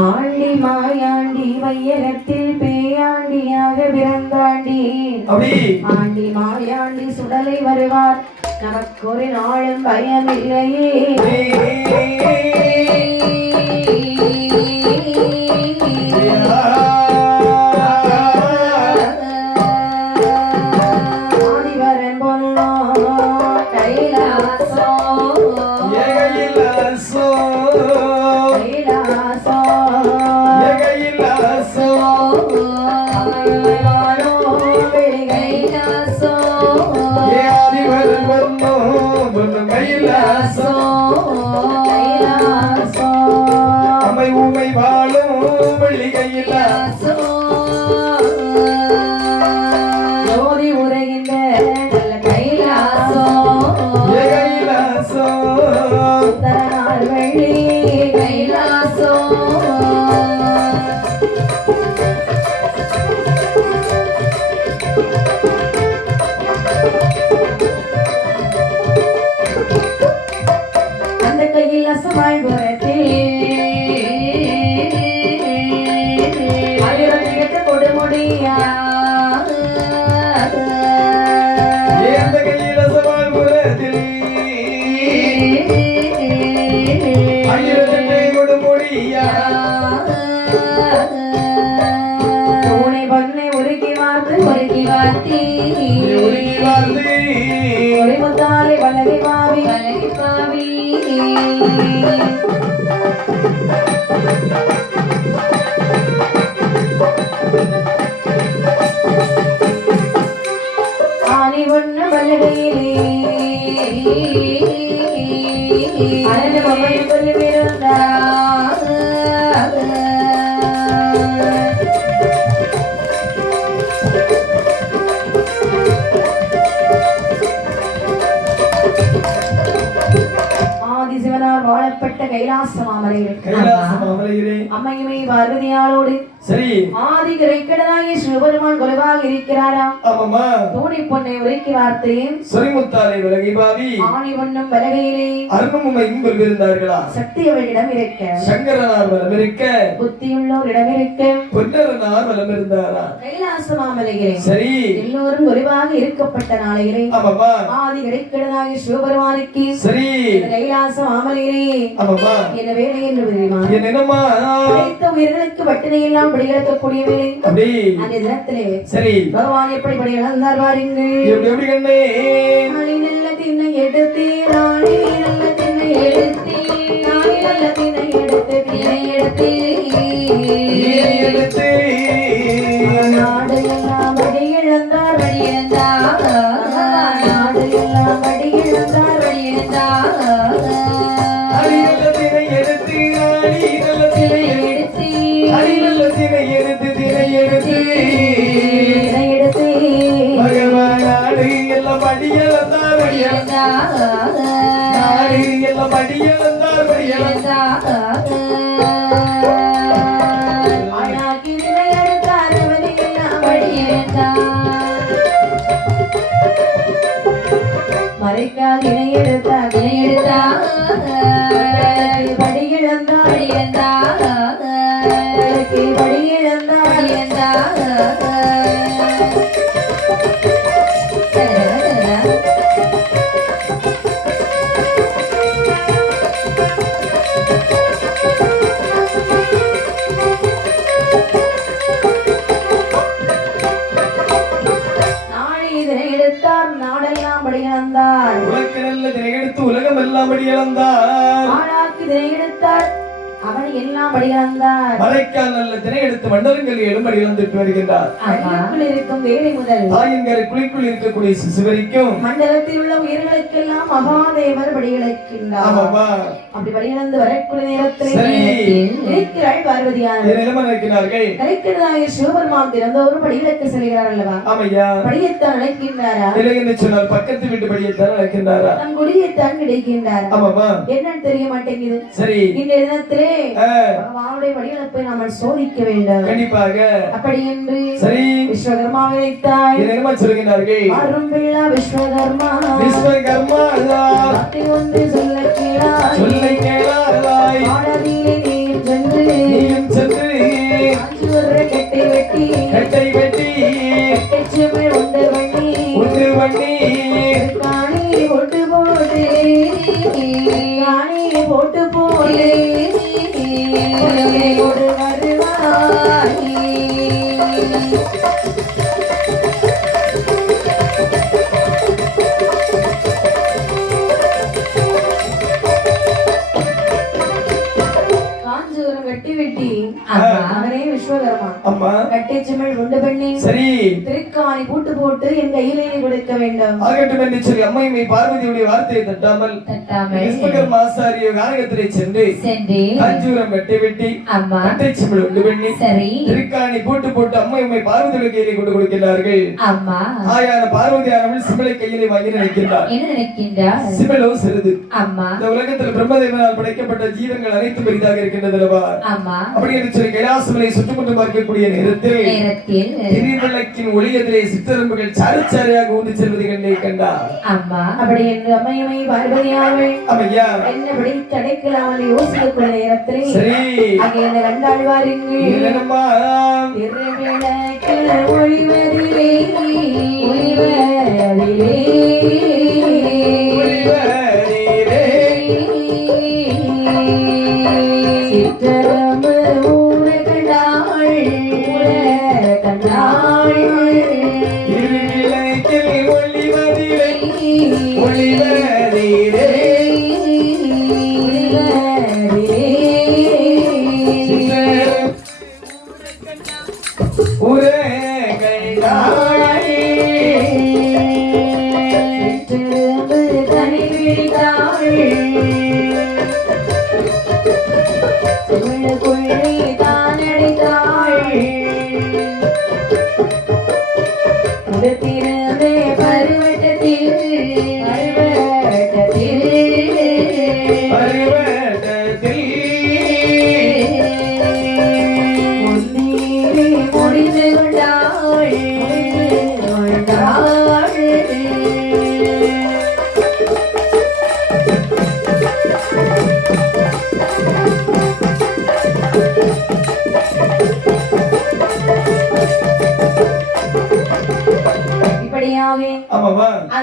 Aunty Mayandi வையகத்தில் பேயாண்டியாக பிறந்தாண்டி aunty Mayandi சுடலை வருவார் நமக்கு ஒரு நாளும் பயமில்லையே அம்மையுமே பார்வதியாளோடு சரி ஆதி கிரைக்கடனாகிய சிவபெருமான் குலவாக இருக்கிறாரா ஆமாமா தோணி பொன்னை உரைக்கி வார்த்தையும் சொரிமுத்தாரை விலகை பாவி ஆணி பொன்னும் விலகையிலே அருணமுமையும் கொள்விருந்தார்களா சக்தி அவளிடம் இருக்க சங்கரனார் வலம் இருக்க புத்தியுள்ளோர் இடம் இருக்க பொன்னரனார் வலம் இருந்தாரா கைலாச மாமலையிலே சரி எல்லோரும் குறைவாக இருக்கப்பட்ட நாளையிலே ஆமாமா ஆதி கிரைக்கடனாகிய சிவபெருமானுக்கு சரி கைலாச மாமலையிலே ஆமாமா என்ன வேலை என்று தெரியுமா என்னமா அனைத்து உயிர்களுக்கு வட்டினை எல்லாம் படிக்கக்கூடிய வேலை அப்படி அந்த தினத்திலே சரி பகவான் எப்படி படி இழந்தார் பாருங்கள் எப்படி கண்ணே நாளை நல்ல திண்ணை எடுத்து நாளை நல்ல திண்ணை எடுத்து நாளை நல்ல திண்ணை எடுத்து திண்ணை எடுத்து நாடு எல்லாம் படி இழந்தார் நாடு எல்லாம் படி இழந்தார் மறைக்கால் இணை எடுத்தா படியிழந்தா உலகம் எல்லாம் படி இழந்தார் ஆனாக்கு தினை எடுத்தார் அவன் எல்லாம் படி இழந்தார் மலைக்கால் நல்ல தினை எடுத்து மண்டலங்கள் ஏழும் படி இழந்துட்டு வருகின்றார் அடிக்குள் இருக்கும் வேலை முதல் தாயின்கரை குழிக்குள் இருக்கக்கூடிய சிசு வரைக்கும் மண்டலத்தில் உள்ள உயிர்களுக்கெல்லாம் மகாதேவர் படி இழக்கின்றார் ஆமாப்பா அப்படி படி இழந்து வரக்கூடிய நேரத்தில் இருக்கிறாள் பார்வதியானவர் நிலைமை இருக்கிறார்கள் கரைக்கிறதாகிய சிவபெருமான் திறந்தோறும் படி இழக்க செல்கிறார் அல்லவா ஆமையா படியத்தான் அழைக்கின்றாரா இல்லை என்று சொன்னால் பக்கத்து வீட்டு படியத்தான் அழைக்கின்றாரா நம் குடியத்தான் கிடைக்கின்றார் ஆமாப்பா என்னன்னு தெரிய மாட்டேங்குது சரி இந்த தினத்திலே பகவானுடைய வடிவமைப்பை நாம் சோதிக்க வேண்டும் கண்டிப்பாக அப்படி என்று சரி விஸ்வகர்மாவை வைத்தாய் என்ன சொல்கிறார்கள் அரும்பிள்ளா விஸ்வகர்மா வார்த்தை ஒன்று சொல்ல கேளாய் ஆடதிலே நீயும் காஞ்சூரம் வெட்டி வெட்டி அவனே விஸ்வகர்மா கட்டை சிமிழ் உண்டு பண்ணி சரி திருக்காணி பூட்டு போட்டு என் கையிலே கொடுக்க வேண்டும். ஆகட்டும் என்று சொல்லி அம்மையுமே பார்வதியுடைய வார்த்தையை தட்டாமல் விஸ்வகர்மா ஆசாரிய கானகத்திலே சென்று காஞ்சூரம் வெட்டி வெட்டி கட்டை சிமிழ் உண்டு பண்ணி திருக்காணி பூட்டு போட்டு அம்மையுமே பார்வதியுடைய கையிலே கொண்டு கொடுக்கிறார்கள். ஆயான பார்வதியானவள் சிமிழை கையிலே வாங்கி நினைக்கின்றார். சிமிழோ சிறிது. இந்த உலகத்தில் பிரம்மதேவனால் படைக்கப்பட்ட ஜீவன்கள் அனைத்தும் பெரிதாக இருக்கின்றது அல்லவா? அப்படி என்று சொல்லி கைலாசமலை சுற்றுமுற்றும் பார்க்கக்கூடிய நேரத்தில் திரிவிளக்கின் ஒளியதிலே சிற்றெரும்புகள் சாறு சாறையாக ஊன்றி செல்வதை கண்டார். அப்படி என்று அம்மையுமே பார்வதியானவள் அம்மையா என்னபடி தடைக்கலாமல் யோசிக்கக்கூடிய நேரத்திலே அங்கே என்ன கண்டாழ்வாருங்கள் என்னம்மா திருவிளக்கில் ஒளிவதிலே ஒளிவதிலே சிற்றரம்பு ஊர கண்டாள் திருவிளக்கில் ஒளிவதிலே ஒளிவதிலே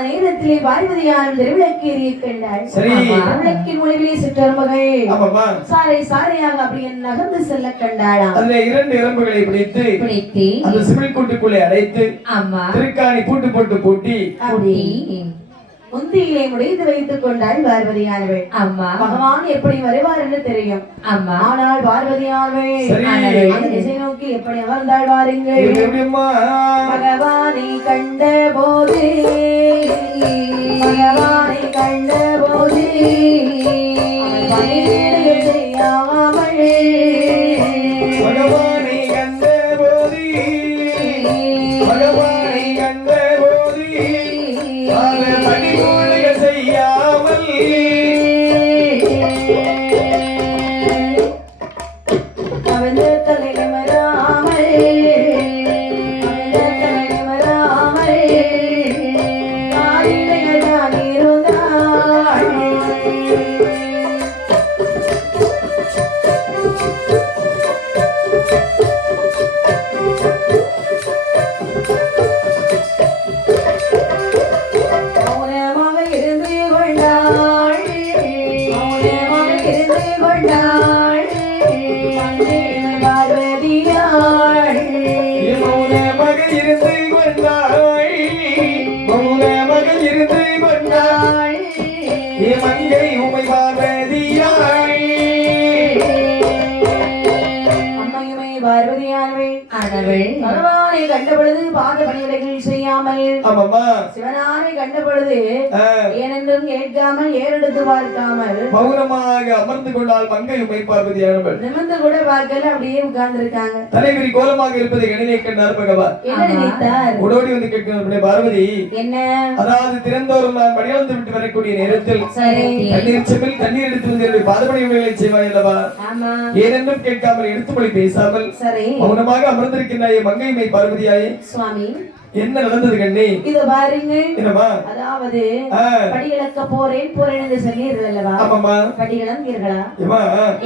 நேரத்திலே பார்வதியாரும் திருவிளக்கேறிய கண்டாள். திருவிளக்கின் ஒளிவிலே சிற்றெரும்புகள் சாறை சாறையாக அப்படியே நகர்ந்து செல்ல கண்டாளாம். அதுல 2 எறும்புகளை பிடித்து அந்த சிமிழ் கூட்டுக்குள்ளே அடைத்து திருக்காணி பூட்டு போட்டு பூட்டி முந்தியிலே முடித்து வைத்துக் கொண்டாள் பார்வதியானவள். பகவான் எப்படி வருவார் என்று தெரியும். ஆனால் பார்வதியானவள் அந்த திசை நோக்கி எப்படி அமர்ந்தாள் பாருங்கள். பகவானை கண்ட போது பகவானை கண்ட போது செய்யாமல் பகவானை கண்ட போது பகவானை கண்ட போது பணிகூலிகள் செய்யாமல் அவன் தலைவராமல் காரிலைகள் இருந்தாள். பகவானை கண்டபொழுது பாத பணிவிடைகள் செய்யாமல் சிவனாரை கண்டபொழுது ஏனென்றும் கேட்காமல் ஏறெடுத்து பார்க்காமல் மௌனமாக அமர்ந்து கொண்டால் மங்கை உமை பார்வதியானவள் நிமிர்ந்து கூட பார்க்கல அப்படியே உட்கார்ந்து இருக்காங்க. தலைவிரி கோலமாக இருப்பதை கணிலே கண்டார் பகவான். என்ன நினைத்தார்? ஓடோடி வந்து கேட்கிறார் பார்வதி என்ன? அதாவது திறந்தோறும் நான் மடியாந்து விட்டு வரக்கூடிய நேரத்தில் தண்ணீர் செம்பில் தண்ணீர் எடுத்து வந்து பாத பணிவிடைகளை செய்வாய் அல்லவா? ஏனென்றும் கேட்காமல் எடுத்துமொழி பேசாமல் மௌனமாக அமர்ந்திருக்கின்றாயே மங்கைமை பார்வதியாயே சுவாமி என்ன நடந்தது கண்ணே? இது பாருங்க. என்னமா? அதாவது படிகளக்க போறேன் என்று சொன்னீர்கள் அல்லவா? ஆமாமா. படிகளந்தீர்களா? ஏமா?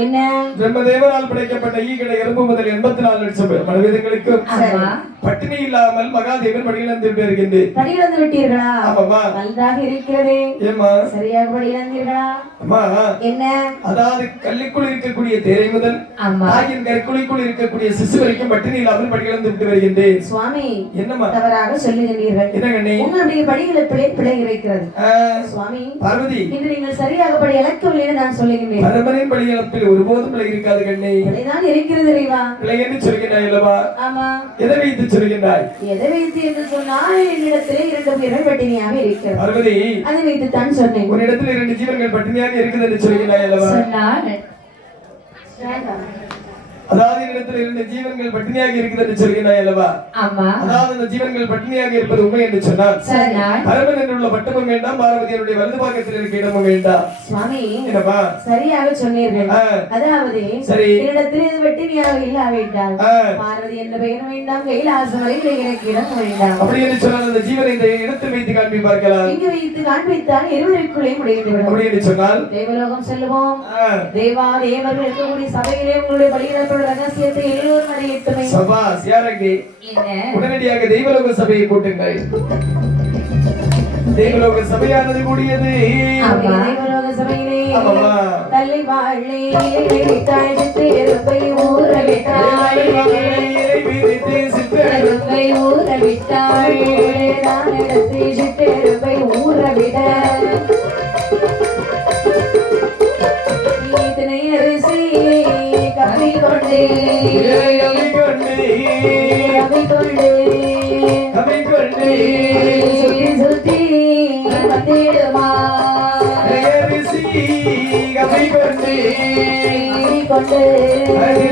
என்ன? பிரம்மதேவனால் படைக்கப்பட்ட ஈகடை எறும்பு முதல் 84 லட்சம் மனிதர்களுக்கு பட்டினி இல்லாமல் மகாதேவன் படிகளந்து விட்டு இருக்கின்றது. படிகளந்து விட்டீர்களா? ஆமாமா. நன்றாக இருக்கிறதே. ஏமா? சரியாக படிகளந்தீர்களா? அம்மா. என்ன? அதாவது கல்லுக்குள் இருக்கக்கூடிய தேரை முதல் தாயின் கற்குழிக்குள் இருக்கக்கூடிய சிசு வரைக்கும் பட்டினி இல்லாமல் படிகளந்து விட்டு வருகின்றேன். சுவாமி என்னமா? தவறாக சொல்லுகிறீர்கள். உங்களுடைய படிகளை பிழை இருக்கிறது. சுவாமி பார்வதி, இன்று நீங்கள் சரியாக படி இழக்கவில்லை என்று நான் சொல்லுகிறேன். பரமனின் படி இழப்பில் ஒருபோதும் பிழை இருக்காது கண்ணே. பிழைதான் இருக்கிறது இறைவா. பிழை என்று சொல்கிறாய் அல்லவா? ஆமா. எதை வைத்து சொல்கிறாய்? எதை வைத்து என்று சொன்னால் என்னிடத்திலே 2 உயிர்கள் பட்டினியாக இருக்கிறது. பார்வதி, அதை வைத்து தான் சொன்னேன். ஒரு இடத்துல 2 ஜீவன்கள் பட்டினியாக இருக்குது என்று சொல்கிறாய் அல்லவா? சொன்னால் அதாவது இடத்துல 2 ஜீவன்கள் பட்டினியாக இருக்குது என்று சொல்கிறாய் அல்லவா? ஆமா. அதாவது அந்த ஜீவன்கள் பட்டினியாக இருப்பது உண்மை என்று சொன்னால் பரமன் என்று உள்ள பட்டமும் வேண்டாம், பார்வதியனுடைய வலது பாகத்தில் இருக்க இடமும் வேண்டாம். சுவாமி என்னப்பா சரியாக சொன்னீர்கள். அதாவது சரி, என்னிடத்தில் இது பட்டினியாக இல்லாவிட்டால் பார்வதி என்ற பெயரும் வேண்டாம், கைலாசம் வரையில் எனக்கு இடம் வேண்டாம். அப்படி என்று சொன்னால் அந்த ஜீவனை இந்த இடத்தில் வைத்து காண்பி பார்க்கலாம். இங்கு வைத்து காண்பித்தால் இருவருக்குள்ளே முடிந்துவிடும். அப்படி என்று சொன்னால் தேவலோகம் செல்லுவோம். தேவா தேவர்கள் இருக்கக்கூடிய சபையிலே உங்களுடைய பலியிடத்தோட ரகசியத்தை எல்லோரும் அறியட்டுமே. சபா சியாரங்கி, உடனடியாக தெய்வலோக சபையை கூட்டுங்கள். தெய்வலோக சபையானது கூடியது. தெய்வலோக சபையிலே தள்ளி வாழை விட்டாயிட்டு எருப்பை ஊற விட்டாள், எருப்பை ஊற விட்டாள், நான் எடுத்து சிட்டெருப்பை ஊற விட அரிசி கவி கொண்டு சுத்தி சுத்தி வந்திடுமா,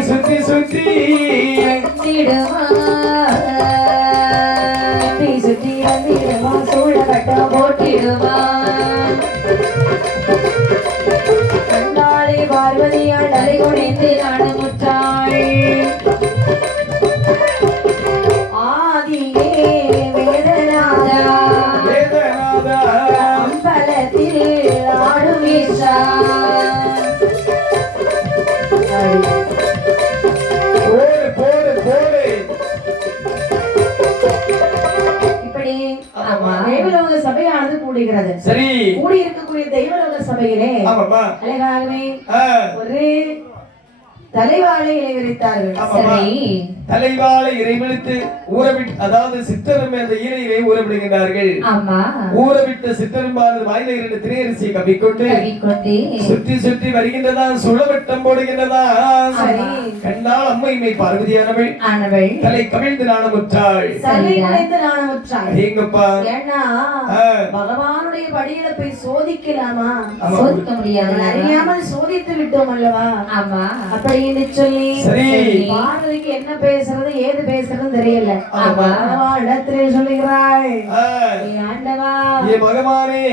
சுத்தி சுத்தி சுத்தி வந்திடுமா, சூழப்பட்ட போட்டிடுமா. பார்வதியால் அலை குடைந்து நாடுமுற்றாள். ஆதியே வேதநாதா அம்பலத்தில் ஆடுவீசான். இப்படி தேவலோக சபையானது கூடுகிறது. சரி, கூடி இருக்கக்கூடிய தெய்வலோக சபையிலே அழகாகவே ஒரு தலைவாழை இலை விரித்தார்கள். சரி, தலைவாழை இலை விரித்து ஊறவிட்டு, அதாவது சித்தரும் அந்த இலையிலே ஊறவிடுகிறார்கள். ஆமா. ஊறவிட்ட சித்தரும்பானது வாயில 2 திரையரிசியை கவிக்கொண்டு சுற்றி சுற்றி வருகின்றதா, சுழவட்டம் போடுகின்றதா. கண்டால் அம்மைமை பார்வதியானவள் தலை கவிழ்ந்து நாணமுற்றாள். எங்கப்பா பகவானுடைய படியிழப்பை சோதிக்கலாமா? சோதிக்க முடியாது, அறியாமல் சோதித்து விட்டோம் அல்லவா? ஆமா. அப்படி என்று சொல்லி பார்வதிக்கு என்ன பேசுறது ஏது பேசுறது தெரியல. இடத்திலே சொல்லுகிறாள், ஆண்டவா பகவானே,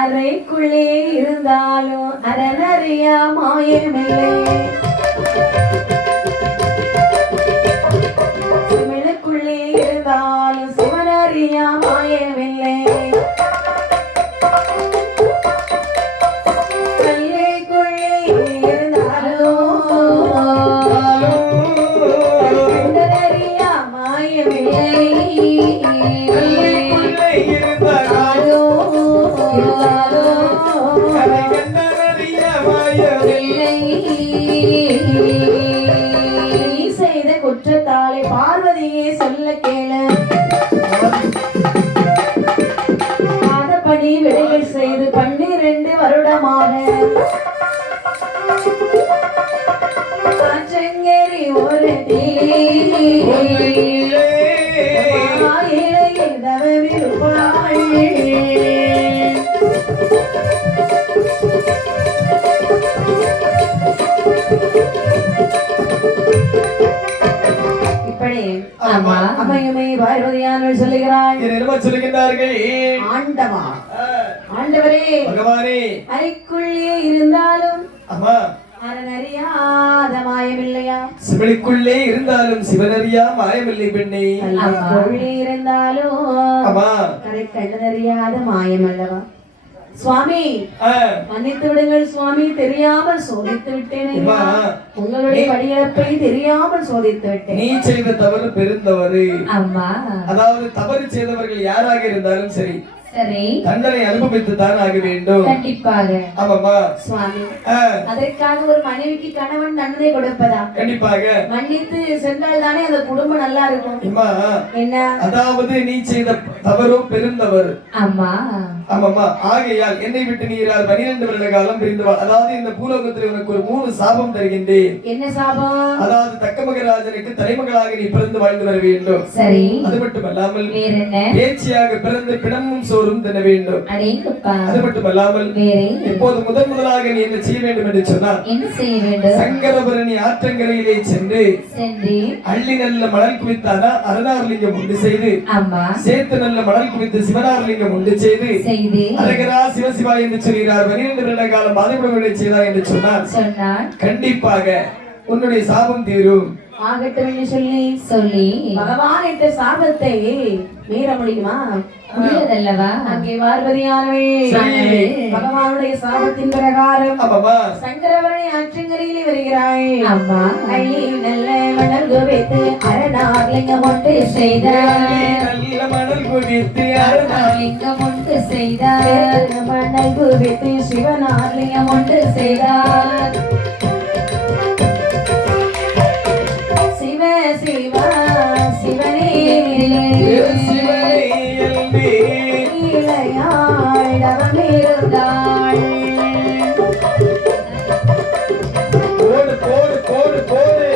அறைக்குள்ளே இருந்தாலும் அரணறியா மாயமில்லை, சிவனுக்குள்ளே இருந்தாலும் சிவனறியா மாயமில்லை, செய்த குற்றத்தாலே பார்வதியே சொல்ல கேளு, அதப்படி விடைகள் செய்து 12 வருடமாக ஆற்றங்கேரி ஒரு பார்வதியானவள் சொல்லுகிறாள். சொல்லுகிறார்கள், ஆண்டவா, ஆண்டவரே, பகவானே, அறைக்குள்ளே இருந்தாலும் அரணறியாத மாயமில்லையா? சிவனுக்குள்ளே இருந்தாலும் சிவனறியா மாயமில்லை பெண்ணே. உள்ளே இருந்தாலும் கரை கண்டறியாத மாயம் அல்லவா? சுவாமி மன்னித்து விடுங்கள் சுவாமி, தெரியாமல் சோதித்து விட்டேன். உங்களுடைய படியிழப்பை தெரியாமல் சோதித்து விட்டேன். நீ செய்த தவறு பெருந்தவறு. அம்மா, அதாவது தவறு செய்தவர்கள் யாராக இருந்தாலும் சரி, சரி தண்டனை அனுபவித்து தான் ஆக வேண்டும். கண்டிப்பாக. ஆமாமா சுவாமி, அதற்காக ஒரு மனைவிக்கு கணவன் தண்டனை கொடுப்பதா? கண்டிப்பாக. மன்னித்து சென்றால் தானே அந்த குடும்பம் நல்லா இருக்கும். என்ன? அதாவது நீ செய்த தவறோ பெருந்தவறு. ஆமா ஆமாமா. ஆகையால் என்னை விட்டு நீரால் 12 வருட காலம் பிரிந்தவள். அதாவது இந்த பூலோகத்தில் உனக்கு ஒரு 3 சாபம் தருகின்றேன். என்ன சாபம்? அதாவது தக்கமகராஜனுக்கு தலைமகளாக நீ பிறந்து வாழ்ந்து வர வேண்டும். சரி. அது மட்டுமல்லாமல் வேற என்ன? பேச்சியாக பிறந்து பிணமும் சோறும் தின்ன வேண்டும். அடேங்கப்பா. அது மட்டுமல்லாமல் வேற இப்போது முதலாக நீ என்ன செய்ய வேண்டும் என்று சொன்னால், என்ன செய்ய வேண்டும்? சங்கரபரணி ஆற்றங்கரையிலே சென்று அள்ளி நல்ல மணல் குவித்தானா அரணார்லிங்கம் உண்டு செய்து, ஆமா சேத்து நல்ல மணல் குவித்து சிவனார்லிங்கம் உண்டு செய்து, அரகரா சிவசிவா என்று சொல்கிறார். 12 வருட காலம் பாதைப்படவில்லை செய்தார் என்று சொன்னார். கண்டிப்பாக உன்னுடைய சாபம் தீரும். ஆகட்டும் என்று சொல்லி பகவான் என்ற சாபத்தை மீற முடியுமா? முடியாதல்லவா? அங்கே பார்வதியானவள் பகவானுடைய சாபத்தின் பிரகாரம் சங்கரவரணி ஆற்றங்கரையிலே வருகிறாய். அம்மா அள்ளி நல்ல மணல் குவித்து அரணார்லிங்கம் ஒன்று செய்தார். நல்ல மணல் குவித்து அரணார்லிங்கம் ஒன்று செய்தார். மணல் குவித்து சிவனார்லிங்கம் ஒன்று செய்தார். சிவா சிவனே இளையாடவமிருந்தாள். போடு போடு போடு போடு.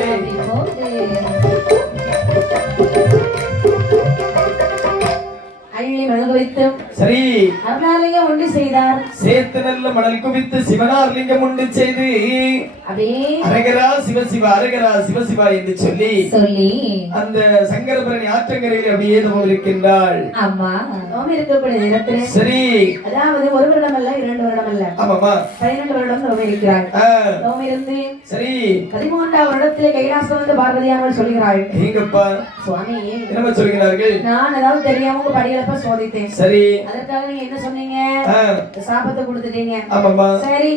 அள்ளி மணல் குவித்து சரி அருணாலிங்கம் உண்டு செய்தார். சேத்து நல்ல மணல் குவித்து சிவனார்லிங்கம் உண்டு செய்து அரகரா சிவசிவா அரகரா சிவசிவா என்று சொல்லி அந்த சங்கரபரணி ஆற்றங்கரையில் அப்படியே தவம் இருக்கின்றாள். ஆமா தவம் இருக்கக்கூடிய நேரத்தில் சரி, அதாவது 1 வருடம் அல்ல 2 வருடம் அல்ல, ஆமாமா 12 வருடம் தவம் இருக்கிறாள். தவம் இருந்து சரி 13ஆம் வருடத்திலே கைலாசம் வந்து பார்வதியானவள் சொல்கிறாள், எங்கப்பா சுவாமி என்ன சொல்கிறார்கள்? நான் ஏதாவது தெரியாம உங்க படிகளப்ப சோதித்தேன். சரி, அதற்காக நீங்க என்ன சொன்னீங்க? சாபத்தை கொடுத்துட்டீங்க. ஆமாமா. சரி,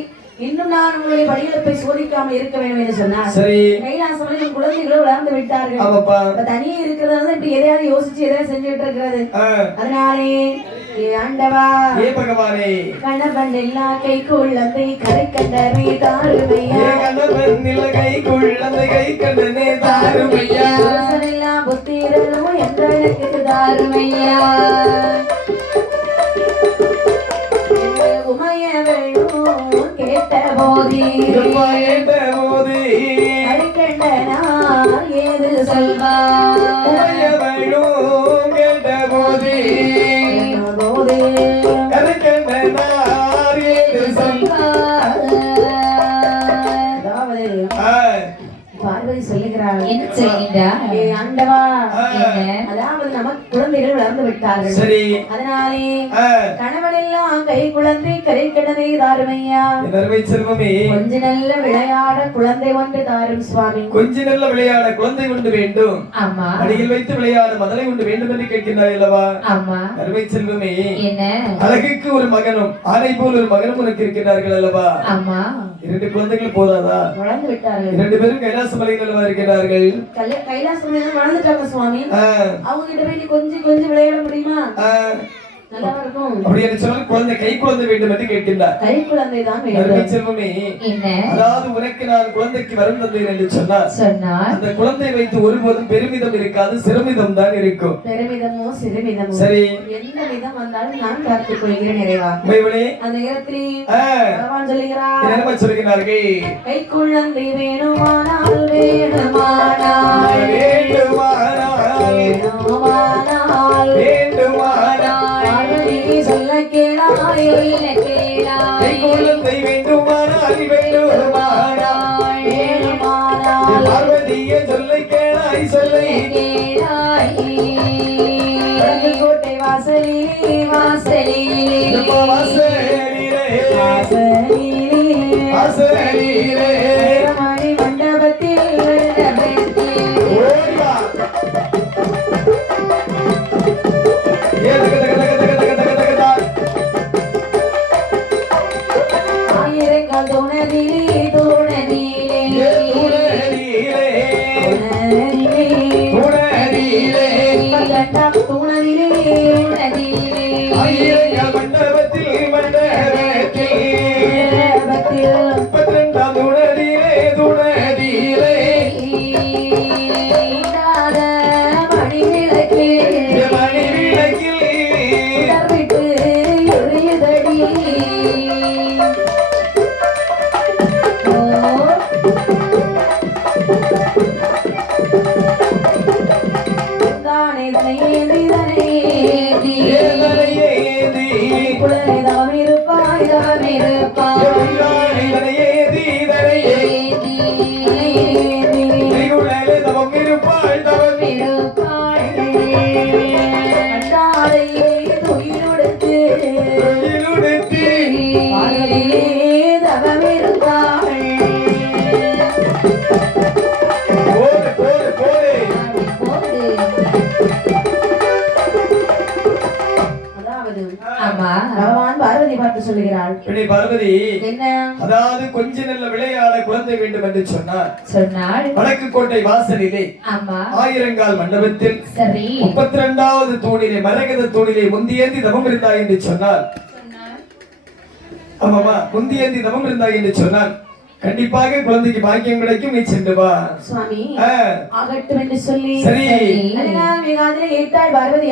இன்னும் நான் உங்களுடைய படிகளை சோதிக்காம இருக்க வேண்டும் என்று சொன்னார். சரி, கைலாசம் குழந்தைகளும் வளர்ந்து விட்டார்கள். தனியே இருக்கிறது இப்படி எதையாவது யோசிச்சு எதையாவது செஞ்சுட்டு இருக்கிறது. அதனாலே ஆண்டவா ஏ பகவானே கணவன் எல்லா கை குழந்தை கரை கண்டனே தாருமையா. கணவன் எல்லா கை குழந்தை கை கண்டனே தாருமையா. எல்லாம் புத்திரனோ என்றனுக்கு தாருமையா. உமையவளும் கேட்ட போதே கண்டனார் ஏது சொல்வார். உமையவளும் கேட்ட போதே கண்டனார் ஏது சொல்வார். பார்வதி சொல்லுகிறார், என்ன சொல்கின்றார்? ஆண்டவா அதாவது நமக்கு குழந்தைகள் வளர்ந்து விட்டார்கள். சரி, அதனாலே கணவன் எல்லாம் கை குழந்தை கரை கடனை தாருமையா. செல்வமே கொஞ்ச நல்ல விளையாட குழந்தை ஒன்று தாரும் சுவாமி. கொஞ்ச நல்ல விளையாட குழந்தை ஒன்று வேண்டும். ஆமா, அடியில் வைத்து விளையாட மதலை ஒன்று வேண்டும் என்று கேட்கின்றாய் அல்லவா? ஆமா. அருமை செல்வமே, என்ன அழகுக்கு ஒரு மகனும் ஆணை போல் ஒரு மகனும் உனக்கு இருக்கிறார்கள் அல்லவா? ஆமா. 2 குழந்தைகள் போதாதா? வளர்ந்து விட்டார்கள். 2 பேரும் கைலாச மலையில் அல்லவா இருக்கிறார்கள். கைலாச மலையில் வளர்ந்துட்டாங்க சுவாமி. அவங்க கிட்ட போய் கொஞ்சம் விளையாட முடியுமா? நல்லா இருக்கும். அப்படி என்று சொன்னால் குழந்தை கை குழந்தை வேண்டும் என்று கேட்கின்றார். கை குழந்தை தான் வேண்டும். செல்வமே, அதாவது உனக்கு நான் குழந்தைக்கு வரம் தந்தேன் என்று சொன்னார். அந்த குழந்தை வைத்து ஒருபோதும் பெருமிதம் இருக்காது, சிறுமிதம் தான் இருக்கும். பெருமிதமோ சிறுமிதமோ சரி, எந்த விதம் வந்தாலும் நான் பார்த்துக் கொள்கிறேன் நிறைவா. அந்த நேரத்தில் பகவான் சொல்லுகிறார், என்ன சொல்கிறார்கள்? கை குழந்தை வேணுமானால் வேணுமானால் வேணுமானால் சொல்ல கேளாய் கை குழந்தை வேண்டுமானால் வேண்டுமானால் பார்வதியே சொல்லை கேளாய் சொல்லை கேளாய். கோட்டை வாசலிலே வாசலிலே வாசலிலே மணி மண்டபத்தில் தூணதிலே விளக்கிலே மணி விளக்கு மணி விளக்கிலே விட்டு எரியுதடி பகவான் பார்வதி பார்த்து சொல்லுகிறாள், பார்வதி என்ன? அதாவது கொஞ்ச நல்ல விளையாட குழந்தை வேண்டும் என்று சொன்னாள். வடக்கு கோட்டை வாசலிலே ஆயிரங்கால் மண்டபத்தில் 32வது தூணிலே மரகத தூணிலே முந்தியேந்தி தவம் இருந்தாய் என்று சொன்னார். ஆமாமா, முந்தியேந்தி தவம் இருந்தாய் என்று சொன்னார். கண்டிப்பாக குழந்தைக்கு பாக்கியம் கிடைக்கும், நீ சென்று வா சுவாமி. ஆகட்டும் என்று சொல்லி சரி மிகாதிலே ஏற்றாள் பார்வதி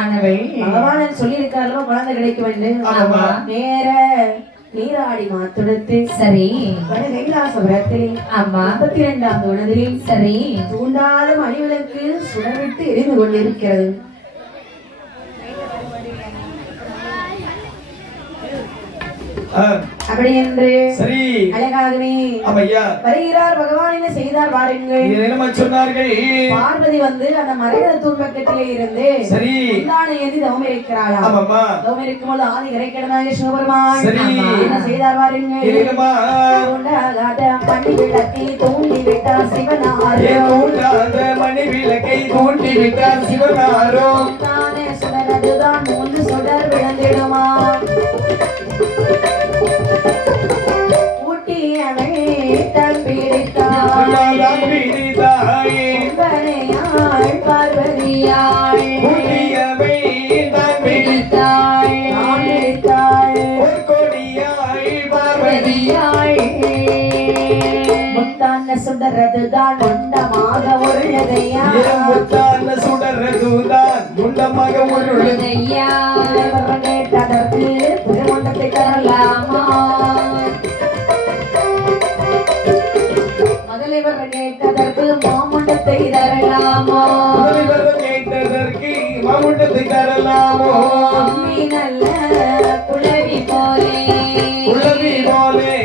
ஆனவள். பகவான் சொல்லி இருக்காரோ குழந்தை கிடைக்கும் என்று. நேர நீராடி மாத்துடத்து சரி கைலாசபுரத்தில் 32ஆம் தோணதில் சரி தூண்டாத மணிவிளக்கு சுடர்விட்டு எரிந்து கொண்டிருக்கிறது. அப்படி என்று சரி அழகாகவே வருகிறார் பகவான். என்ன செய்தார் பாருங்கள். சொன்னார்கள், பார்வதி வந்து அந்த மரகத தூண் பக்கத்திலே இருந்து சரி ஏந்தி தவம் இருக்கிறாளாம். தவம் இருக்கும் போது ஆதி இறைக்கிடனாக சிவபெருமான் என்ன செய்தார் பாருங்கள். மணி விளக்கை தூண்டி விட்டார் சிவனாரோ, மணி விளக்கை தூண்டி விட்டார் சிவனாரோ, தானே சுடரதுதான் 3 சுடர் விழுந்திடுமா. சுடரதுதான் முண்டமாக உள்ளதையா, சுடரதுதான் முண்டமாக உள்ளதையா. கேட்டதற்கு திருமணத்தை தரலாமா, முதலிவர் கேட்டதற்கு மாமுண்டத்தை தரலாமோ, கேட்டதற்கு மாமுண்டத்தை தரலாமோ. நல்ல குளவி போலே குளவி போலே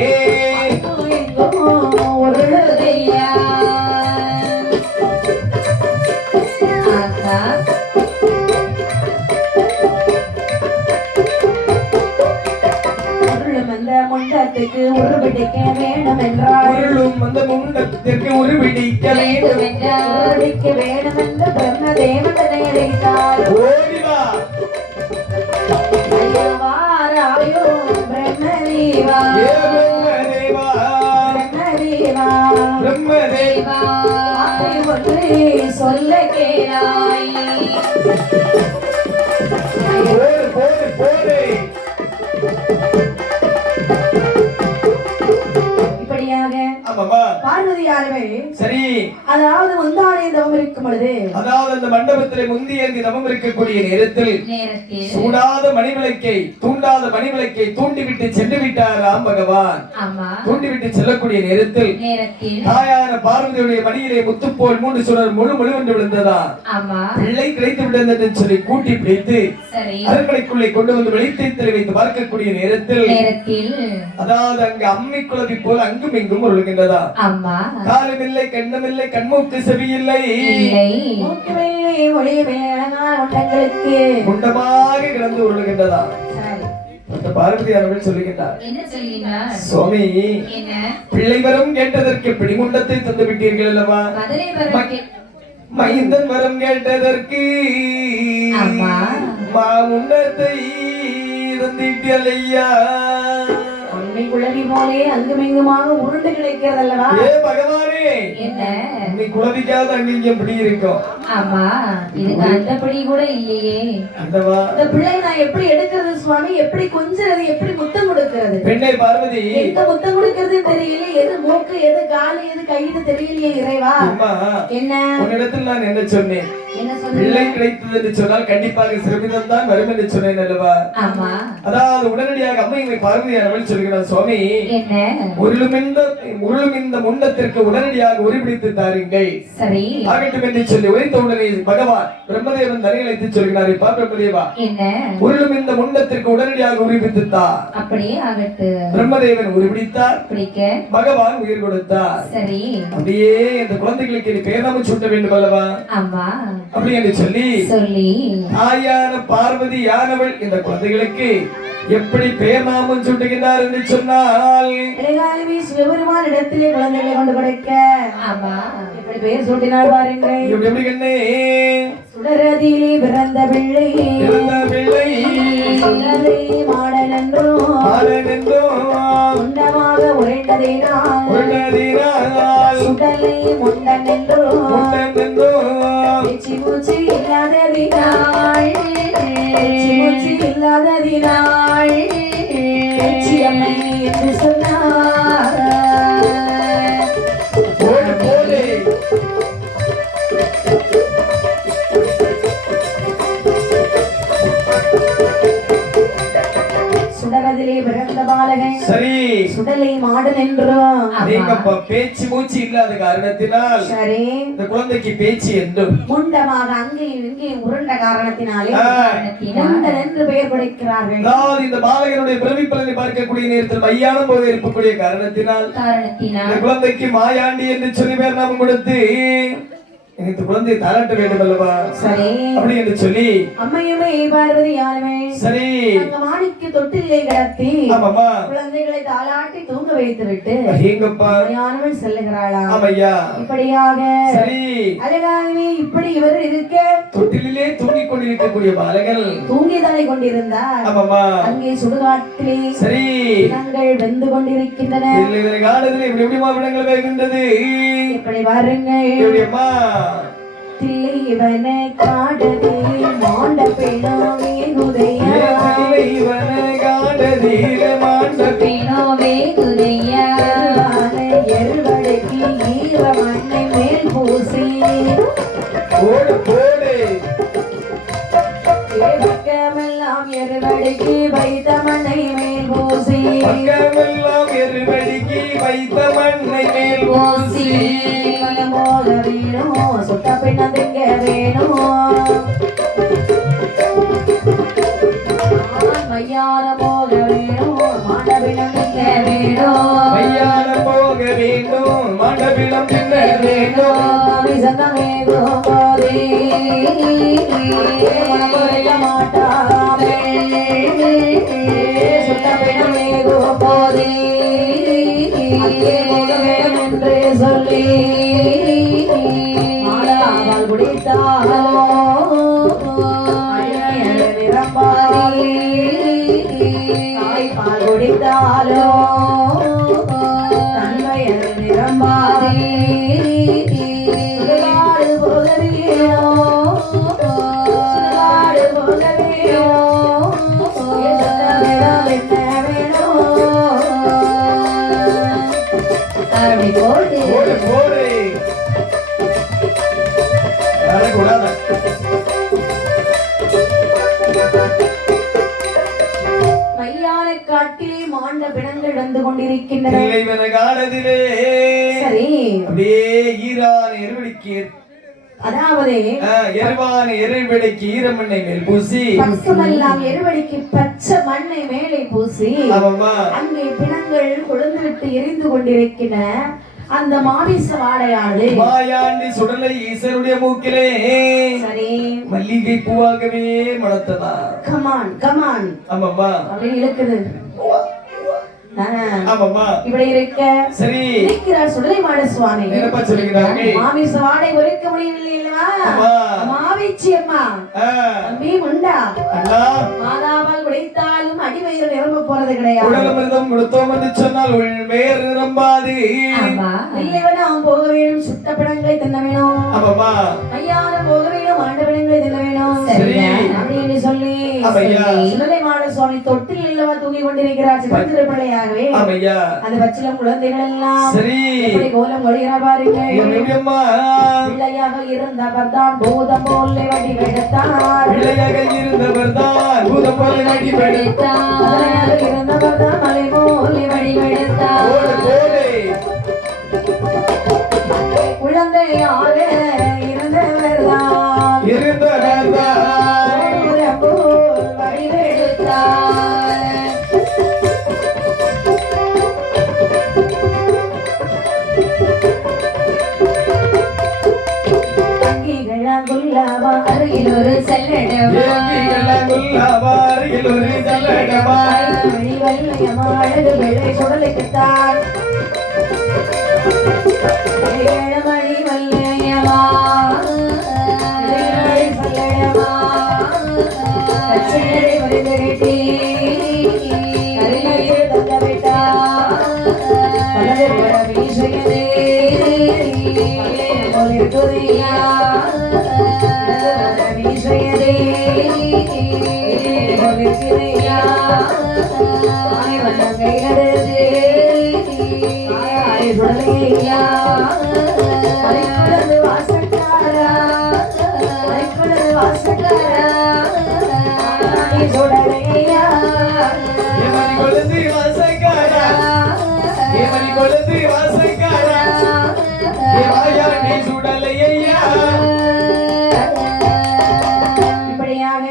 ஒருதையா. முண்டத்துக்கு உருவிடிக்க வேண்டும் என்றால், அந்த முண்டத்திற்கு உருவிடிக்க வேண்டும் என்றால், வேண்டும் என்று பிரம்மதேவனை அழைத்தார். வாராயோ பிரம்மதேவா, பிரம்மதேவா ஒன்று சொல்ல கேளாய். பார்வதியாரவே சரி அதாவது முந்தானே தவம் இருக்கும் பொழுது, அதாவது அந்த மண்டபத்திலே முந்தியேந்தி தவம் இருக்கக்கூடிய நேரத்தில் சூடாத மணிவிளக்கை தூண்டாத மணிவிளக்கை தூண்டிவிட்டு சென்று விட்டாராம் பகவான். தூண்டிவிட்டு செல்லக்கூடிய நேரத்தில் தாயான பார்வதியுடைய மடியிலே முத்து போல் 3 சுடர் முழுவென்று விழுந்ததா. பிள்ளை கிடைத்து விட்டது என்று சொல்லி கூட்டி பிடித்து அரண்மனைக்குள்ளே கொண்டு வந்து வெளித்தேத்தலை வைத்து பார்க்கக்கூடிய நேரத்தில் அதாவது அங்கு அம்மை குழவி போல் அங்கும் இங்கும் உருளுகின்றதா. காலமில்லை கண்ணமில்லை கண்மூக்கு செவியில்லை முண்டமாக கிடந்து உருளுகின்றதா. பார்வதி அவர்கள் சொல்லுகின்றார், சுவாமி பிள்ளை வரம் கேட்டதற்கு பிடிமுண்டத்தை தந்து விட்டீர்கள் அல்லவா, மைந்தன் வரம் கேட்டதற்கு மாமுண்டத்தை தந்திட்டீர்கள் ஐயா. குழவி போலே அங்குமிங்குமாக உருண்டு கிடைக்கிறது அல்லவா. பகவானே என்ன நீ குழந்தைக்காவது அங்கீங்க எப்படி இருக்கும்? ஆமா, இதுக்கு அந்த படி கூட இல்லையே. அந்தவா இந்த பிள்ளை நான் எப்படி எடுக்கிறது சுவாமி? எப்படி கொஞ்சறது? எப்படி முத்தம் கொடுக்கிறது? பெண்ணை பார்வதி, எங்க முத்தம் கொடுக்கிறது தெரியல. எது மூக்கு, எது காலு, எது கைன்னு தெரியலையே இறைவா. அம்மா, என்ன உன்னிடத்தில் நான் என்ன சொன்னேன்? என்ன பிள்ளை சொன்னீங்க? கிடைத்தது என்று சொன்னால் கண்டிப்பாக சிறுமிதம் தான் வரும் என்று சொன்னேன் அல்லவா? ஆமா. அதாவது உடனடியாக அம்மை பார்வதியானவள் சொல்கிறார், சுவாமி என்ன? உருளும் இந்த முண்டத்திற்கு உடனடியாக உருப்பிடித்து தாருங்கள். சரி. ஆகட்டும் என்று சொல்லி உரைத்த உடனே பகவான் பிரம்மதேவன் தரையழைத்து சொல்கிறார், இப்பா பிரம்மதேவா, என்ன? உருளும் இந்த முண்டத்திற்கு உடனடியாக உருப்பிடித்து தா. அப்படியே ஆகட்டு. பிரம்மதேவன் உருப்பிடித்தார், பிடிக்க பகவான் உயிர் கொடுத்தார். சரி. அப்படியே இந்த குழந்தைகளுக்கு நீ பேராம சூட்ட வேண்டும் அல்லவா? ஆமா. அப்படி என்று சொல்லி சொல்லி தாயான பார்வதி யானவள் இந்த குழந்தைகளுக்கு எப்படி பேர் நாமம் சூட்டுகிறார் என்று சொன்னால், சிவபெருமான் இடத்திலே குழந்தைகளை கொண்டு கொடுக்க. ஆமா. எப்படி பேர் சூட்டினார் பாருங்கள். எப்படி கண்ணே? சுடரதிலே பிறந்த பிள்ளை, சுடரை மாடல் என்றோ உண்டமாக உரைண்டதினால் சுடலை முண்டன் என்றோ பேச்சு மூச்சு இல்லாததினால் பேச்சியம்மை என்று சொன்னார். சுடரதிலே பிறந்த பாலகன் சரி சுடலை மாடன் என்றும் பேச்சு மூச்சு இல்லாத காரணத்தினால் சரி இந்த குழந்தைக்கு பேச்சு என்றும் முண்டமாக அங்கேயும் இங்கேயும் உருண்ட காரணத்தினாலே முண்டன் என்று பெயர் கொடுக்கிறார்கள். இந்த பாலகனுடைய பிரமிப்பலனை பார்க்கக்கூடிய நேரத்தில் மையானம் போக இருக்கக்கூடிய காரணத்தினால் இந்த குழந்தைக்கு மாயாண்டி என்று சொல்லி பேர் நாமம் கொடுத்து இந்த குழந்தை தாராட்ட வேண்டும் அல்லவா? சரி. அப்படி என்று சொல்லி அம்மையுமே பார்வதி யாருமே சரி அங்க மாணிக்கு தொட்டிலே கிடத்தி ஆமாமா குழந்தைகளை தாளாட்டி தூங்க வைத்து விட்டு எங்கப்பா யாருமே செல்லுகிறாளா? ஆமையா. இப்படியாக சரி அழகாகவே இப்படி இவர் இருக்க தொட்டிலே தூங்கிக் கொண்டிருக்கக்கூடிய பாலகன் தூங்கிதானே கொண்டிருந்தார். ஆமாமா. அங்கே சுடுகாட்டிலே சரி பிணங்கள் வெந்து கொண்டிருக்கின்றன. காலத்தில் இப்படி எப்படிமா பிணங்கள் வைக்கின்றது? இப்படி பாருங்கள். எப்படியம்மா? தில்லைவன காடதில் மாண்ட பெணாவே குதையா, தில்லைவன காடதில் மாண்ட பெணாவே குதையா, எருவடைக்கு ஈர மண்ணை மேல் பூசி ஓடு போடு பக்கமெல்லாம் எருவடைக்கு வைத்த மண்ணை மேல் பூசி, பக்கமெல்லாம் எருவடைக்கு வைத்த மண்ணை மேல் பூசி போக வேணும் சுட்ட பின்ன திங்க வேணும் மையார போக வேணும் மாண்டபினம் திங்க வேணும் மையார போக வேண்டும் மாண்டபினம் திங்க வேணும் விசந்தமேகும் போதே குறைக்க மாட்டாமே சுட்ட பிணமேகும் போதே போக வேண்டும் என்று சொல்லி குடித்தாலோ நிரம்பாரி தாய்ப்பால் குடித்தாலோ தன்மையர் நிரம்பாரி சுடுகாடு போக வேணும் சுடுகாடு போக வேணும் என்ன வேணும் அப்படி போட்டு மையான காட்டிலே மாண்ட பிணங்கள் வந்து கொண்டிருக்கின்றன. சரி அப்படியே ஈரான எருவடிக்கு அதாவது எருவான எருவடிக்கு ஈரமண்ணை மேல் பூசி பசுமெல்லாம் எருவடிக்கு பச்சை மண்ணை மேலே பூசி அங்கே பிணங்கள் கொழுந்து விட்டு எரிந்து கொண்டிருக்கின்றன. அந்த மாமிச வாடையானது மாயாண்டி சுடலை ஈசனுடைய மூக்கிலே சரி மல்லிகை பூவாகவே மணத்ததா. கமான் கமான் ஆமாமா. அப்படியே இழுக்குது. ஆமாம்மா இப்படி இருக்க சரி இருக்கிறார் சுடலைமாட சுவாமி. என்னப்பா சொல்லுகிறாங்க? மாமிச வாடை உரைக்க முடியவில்லை அல்லவா? மாவிச்சி அம்மா தம்பி முண்டா அண்ணா மாதாவால் உடைத்தாலும் அடிவயிறு நிரம்ப போறது கிடையாது. உடலமிருதம் கொடுத்தோம் என்று சொன்னால் உள்வேர் நிரம்பாது. இல்லைவன அவன் போக வேணும், சுத்த பழங்களை தின்ன வேணும். ஆமாம்மா ஐயான போக வேணும், ஆண்ட பழங்களை தின்ன வேணும். சரி அப்படி என்று சொல்லி சுடலைமாட சுவாமி தொட்டில் இல்லவா தூங்கி கொண்டிருக்கிறார் சிவந்திர பிள்ளையாகவே. அந்த பச்சிலம் குழந்தைகள் எல்லாம் எப்படி கோலம் கொள்கிறார் பாருங்க. பிள்ளையாக இருந்தவர் தான் பூதம் போல வடி வெடுத்தார். பிள்ளையாக இருந்தவர் தான் பூதம் போல வடி வெடுத்தார். இருந்தவர் தான் மலை போல வடி வெடுத்தார். குழந்தையாக இருந்தவர் தான் வடி வெடுத்தார். அருகில் ஒரு செல்லடமா அழகு வெள்ளை சுடலுக்குத்தான் மணி வல்லையமா சொல்லடமா கச்சேரி வருது கட்டி கருணையில் தந்த விட்டா பலது பட வீசையதே போல் இருக்குதையா வீசையதே போல் இருக்கிறையா வண்ணம் கையடது சுடலையா மலைக்குழது வாசக்காரா மலைக்குழது வாசக்காரா சுடலையா கொழுந்து வாசக்காரா கொழுந்து வாசக்காரா நீ சுடலையா. இப்படியாக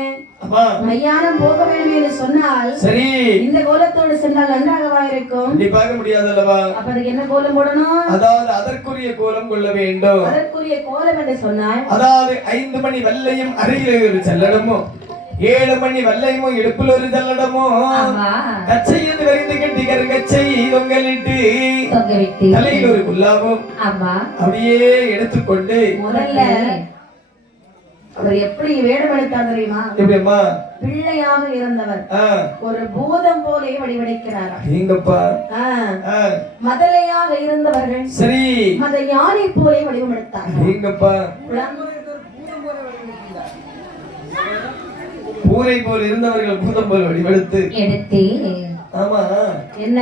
மையானம் போக வேண்டும் என்று சொன்னால் சரி இந்த கோலத்தோடு சென்றால் நன்றாகவா இருக்கும்? கண்டிப்பாக முடியாது அல்லவா? அப்ப அதுக்கு என்ன கோலம் போடணும்? அதாவது அதற்குரிய கோலம் கொள்ள வேண்டும். அதற்குரிய கோலம் என்று சொன்னால் அதாவது 5 மணி வெள்ளையும் அருகில் ஒரு செல்லடமோ 7 மணி வெள்ளையும் இடுப்பில் ஒரு செல்லடமோ கச்சையில் வரிந்து கட்டி கருங்கச்சை தொங்கலிட்டு தலையில் ஒரு குல்லாவும் அப்படியே எடுத்துக்கொண்டு முதல்ல அவர் எப்படி வேடம் எடுத்தார் தெரியுமா? எப்படிமா? பிள்ளையாக இருந்தவர் ஒரு பூதம் போலே வடிவடைக்கிறாரா? எங்கப்பா மதலையாக இருந்தவர்கள் சரி மத யானை போலே வடிவமெடுத்தார். எங்கப்பா பூரை போல் இருந்தவர்கள் பூதம் போல் வடிவெடுத்து எடுத்து ஆமா என்ன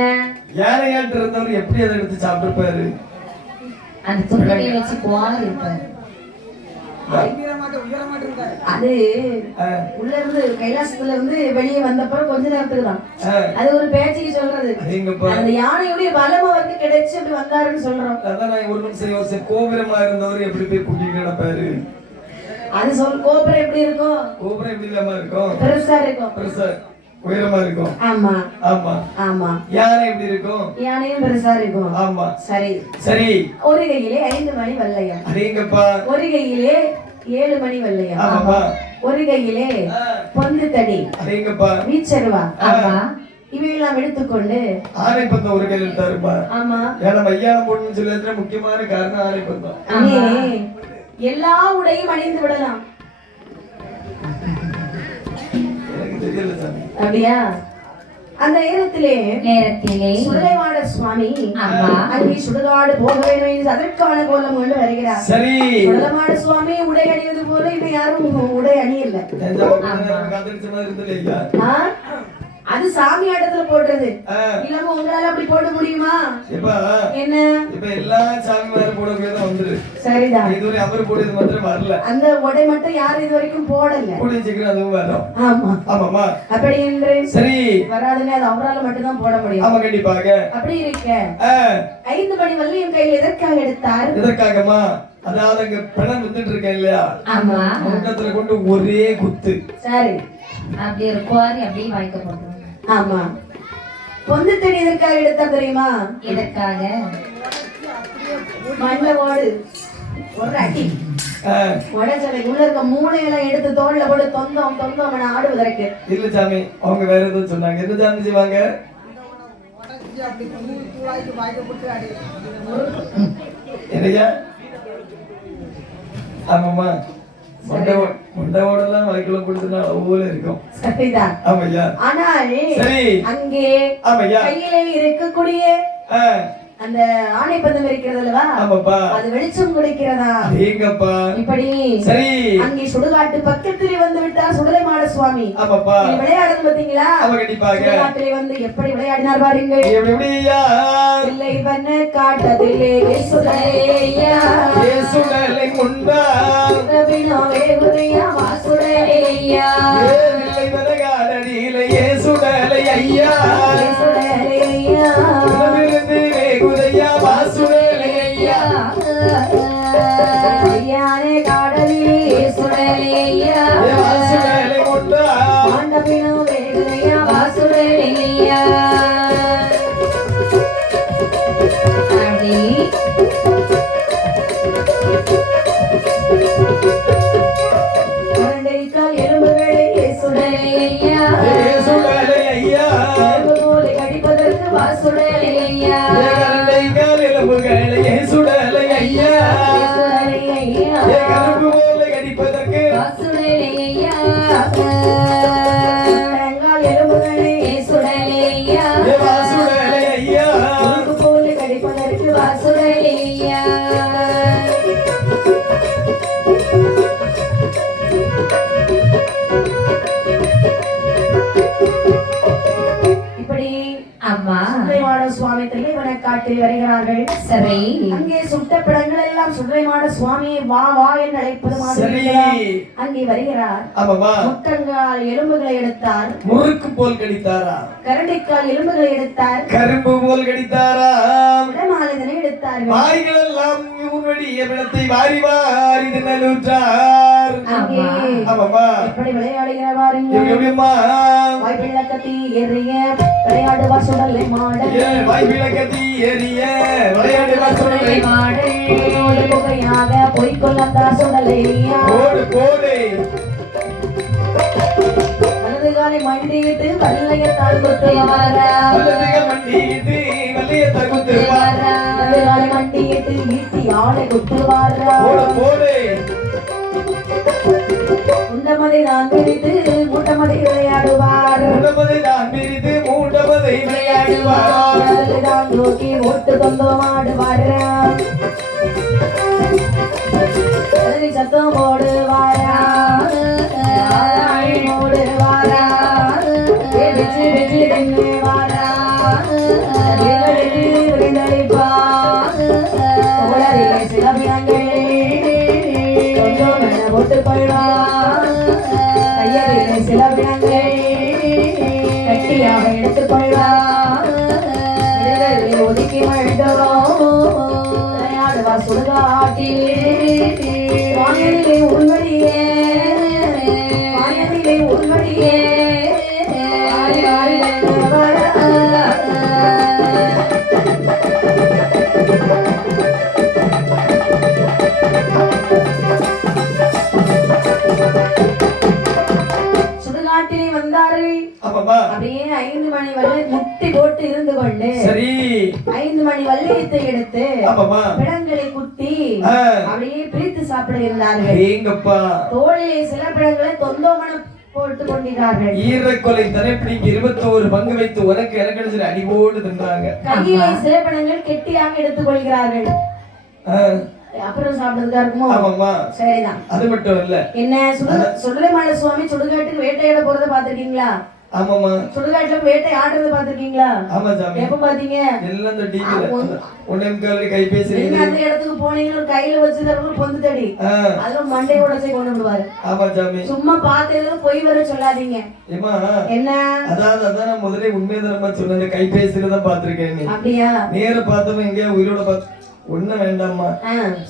யானையாட்டு இருந்தவர் எப்படி அதை எடுத்து சாப்பிட்டுருப்பாரு? அந்த துணியை வச்சு குவால் இருப்பாரு. அது உள்ள இருந்து கைலாசத்துல இருந்து வெளியே வந்தப்பறம் கொஞ்ச நேரத்துக்கு தான் அது ஒரு பேச்சுக்கு சொல்றது. அந்த யானையுடைய பலம் அவருக்கு கிடைச்சு அப்படி வந்தாருன்னு சொல்றோம். அதான் ஒரு நிமிஷம் கோபுரமா இருந்தவர் எப்படி போய் கூட்டிட்டு நடப்பாரு? அது கோபுரம் எப்படி இருக்கும்? கோபுரம் எப்படி இல்லாம இருக்கும்? பெருசா இருக்கும். பெருசா உயரமா இருக்கும். ஆமா ஆமா ஆமா. யானை எப்படி இருக்கும்? யானையும் பெருசா இருக்கும். ஆமா சரி சரி. ஒரு கையிலே 5 மணி வெள்ளையா, அடேங்கப்பா. ஒரு கையிலே 7 மணி வெள்ளையா, ஆமா. ஒரு கையிலே பொந்து தடி, அடேங்கப்பா. வீச்சருவா, ஆமா. இவையெல்லாம் எடுத்துக்கொண்டு ஆனை பந்தம் ஒரு கையில் எடுத்தாருப்பா. ஆமா. ஏன்னா மையானம் போடணும்னு சொல்லியதுல முக்கியமான காரணம் ஆனை பந்தம். எல்லா உடையும் அணிந்து விடலாம். அப்படியா? அந்த நேரத்திலே சுடலைமாட சுவாமி அங்கே சுடுகாடு போக வேண்டும் என்று அதற்கான கோலம் கொண்டு வருகிறார். சரி. சுடலைமாட சுவாமி உடை அணிவது போல இப்ப யாரும் உடை அணியல. அது சாமி ஆட்டத்துல போடுறது இல்லாம உங்களால அப்படி போட முடியுமா? என்ன இப்ப எல்லா சாமி வேற போடக்கூடியதா வந்துரு. சரிதான். இதுவரை அவர் போடுறது மாத்திரம் வரல. அந்த உடை மட்டும் யாரும் இது வரைக்கும் போடல. கூடிய சீக்கிரம் அதுவும் வரும். ஆமா ஆமாமா. அப்படி என்று சரி வராதுன்னு அது அவரால மட்டும் தான் போட முடியும். ஆமா கண்டிப்பாக. அப்படி இருக்க 5 மணி வெள்ளையும் கையில் எதற்காக எடுத்தார்? எதற்காகமா? அதாவது அங்க பணம் வந்துட்டு இருக்கேன் இல்லையா? ஆமா. முகத்துல கொண்டு ஒரே குத்து. சரி. அப்படி ஒரு குவாரி அப்படியே வாய்க்க போடுறோம். ஆமா. பொந்து தடி எதற்காக எடுத்தா தெரியுமா? எதற்காக? மண்டவோடு ஒரு அடி உடச்சலை உள்ள இருக்க மூளையெல்லாம் எடுத்து தோல்ல போட்டு தொந்தம் ஆடுவதற்கு. இல்ல சாமி அவங்க வேற எதுவும் சொன்னாங்க. என்ன சாமி செய்வாங்க? என்னையா ஆமாம்மா முண்டவோடெல்லாம் வாய்க்குள்ள கொடுத்தா ஒவ்வொரு இருக்கும். சரிதான். ஆமையா. ஆனால் சரி அங்கே ஆமையா கையிலே இருக்கக்கூடிய அந்த ஆணை பந்தம் இருக்கிறது அல்லவா? ஆமாப்பா. அது வெளிச்சம் கொடுக்கிறதா? ஏங்கப்பா. இப்படி சரி அங்கே சுடுகாட்டு பக்கத்திலே வந்து விட்டார் சுடலைமாட சுவாமி. ஆமாப்பா. விளையாடுறது பாத்தீங்களா? ஆமா கண்டிப்பாக. சுடுகாட்டிலே வந்து எப்படி விளையாடினார் பாருங்க. எப்படியா? இல்லை பண்ண காட்டதிலே சுடலையா சுடலை முண்டா ரபினோ வேகுதையா வாசுடலையா இல்லை பண்ண காட்டதிலே சுடலை ஐயா சுடலையா குதையா வாசுடலையா ஐயானே காடலிலே சுடலையா வாசுடலை முண்டா ஆண்டபினோ வேகுதையா வாசுடலையா அடி அரண்டைக்கால் எலும்புகளே சுடலையா சுடலையா போல கடிப்பதற்கு வாசுடலையா அரண்டைக்கால் எலும்புகளே சுடலையா சுடலையா கருப்பு போல கடிப்பதற்கு வாசுடலையா அரண்டைக்கால் எலும்புகளே சுடலையா வாசுடலையா கருப்பு போல கடிப்பதற்கு வாசுடலையா சுவாமி தில்லைவன காட்டில் வருகிறார்கள். சரி அங்கே சுட்ட பிடங்கள் எல்லாம் சுடலைமாட சுவாமியை வா வா என்று அழைப்பது மாதிரி அங்கே வருகிறார். முட்டங்கால் எலும்புகளை எடுத்தார். முறுக்கு போல் கடித்தாரா? கரண்டிக்கால் எலும்புகளை எடுத்தார். கரும்பு போல் கடித்தாரா? இடமாலைதனை எடுத்தார்கள். வாய்கள் எல்லாம் உன்னுடைய விடத்தை வாரி வாரி தின்னலுற்றார். எப்படி விளையாடுகிறார் பாருங்க. வாய் விளக்கத்தி எறிய விளையாடுவார் சுடலை மாடல். வாய் விளக்கத்தி எறிய விளையாடுவார் சுடலை மாடல். ஓடு புகையாக போய்கொள்ளந்தார் சுடலையா. ஓடு போடு வலது காலை மண்டியிட்டு வல்லையத்தால் குத்துவாரா. வலது கால் மண்டியிட்டு வல்லையத்தால் குத்துவாரா. வலது காலை மண்டியிட்டு ஈட்டி ஆளை குத்துவாரா. ஓடு போடு முண்டமதை நான் பிரித்து மூட்டமதை விளையாடுவார். முண்டமதை நான் பிரித்து மூட்டமதை விளையாடுவார். தான் நோக்கி ஓட்டு கொண்டோம் ஆடுவார். சத்தம் போடுவாரா ஓடுவாரா வெச்சு வெச்சு தின்னுவாரா விழுந்தளிப்பா சிலபினங்கள் கொஞ்சம் போட்டு கொள்வார். கையறிலை சிலபினங்கள் கட்டியாக எடுத்துக் கொள்வார். ஒதுக்கி மழுகிறோம் விளையாடுவா சுடுகாட்டில். வானதிலே உள்வழியே வானதிலே உள்வழியே சுடுகாட்டிலே வந்தார்கள். அப்படியே 5 மணி வரை முட்டி போட்டு இருந்து கொண்டு சரி 5 மணி வல்லியத்தை எடுத்து பிடங்களை குத்தி அப்படியே பிரித்து சாப்பிட இருந்தார்கள். தோளிலே சில பிடங்களை தொந்தோமனம் போட்டு கொண்டிருந்தார்கள். ஈரக்கொலை தரப்பிடிக்கு 21 பங்கு வைத்து உனக்கு எனக்கு அடிபோடு தின்றாங்க. கையிலே சில பிடங்கள் கெட்டியாக எடுத்துக் கொள்கிறார்கள். அப்புறம் சாப்பிடுறதுக்கா இருக்குமோ? ஆமாமா சரிதான். அது மட்டும் இல்ல என்ன சுடலைமாட சுவாமி சுடுகாட்டுக்கு வேட்டையாட போறத பாத்திருக்கீங்களா? ஆமாமா சுடுகாட்டுல வேட்டை ஆடுறத பாத்திருக்கீங்களா? ஆமா சாமி. எப்ப பாத்தீங்க? எல்லாம் இந்த டிவில உடம்புல கைபேசி நீங்க அந்த இடத்துக்கு போனீங்க கையில வச்சிருந்தவங்க பொந்து தடி அதுல மண்டையோட சேர்த்து கொண்டு வருவாரு. ஆமா சாமி. சும்மா பார்த்ததுல போய் வர சொல்லாதீங்க. ஏமா என்ன அதான் நான் முதல்ல உண்மையதரமா சொன்னேன். கைபேசியில தான் பாத்திருக்கேன். அப்படியா? நேர பார்த்தவங்க எங்க உயிரோட பார்த்து ஒண்ணு வேண்டாமா.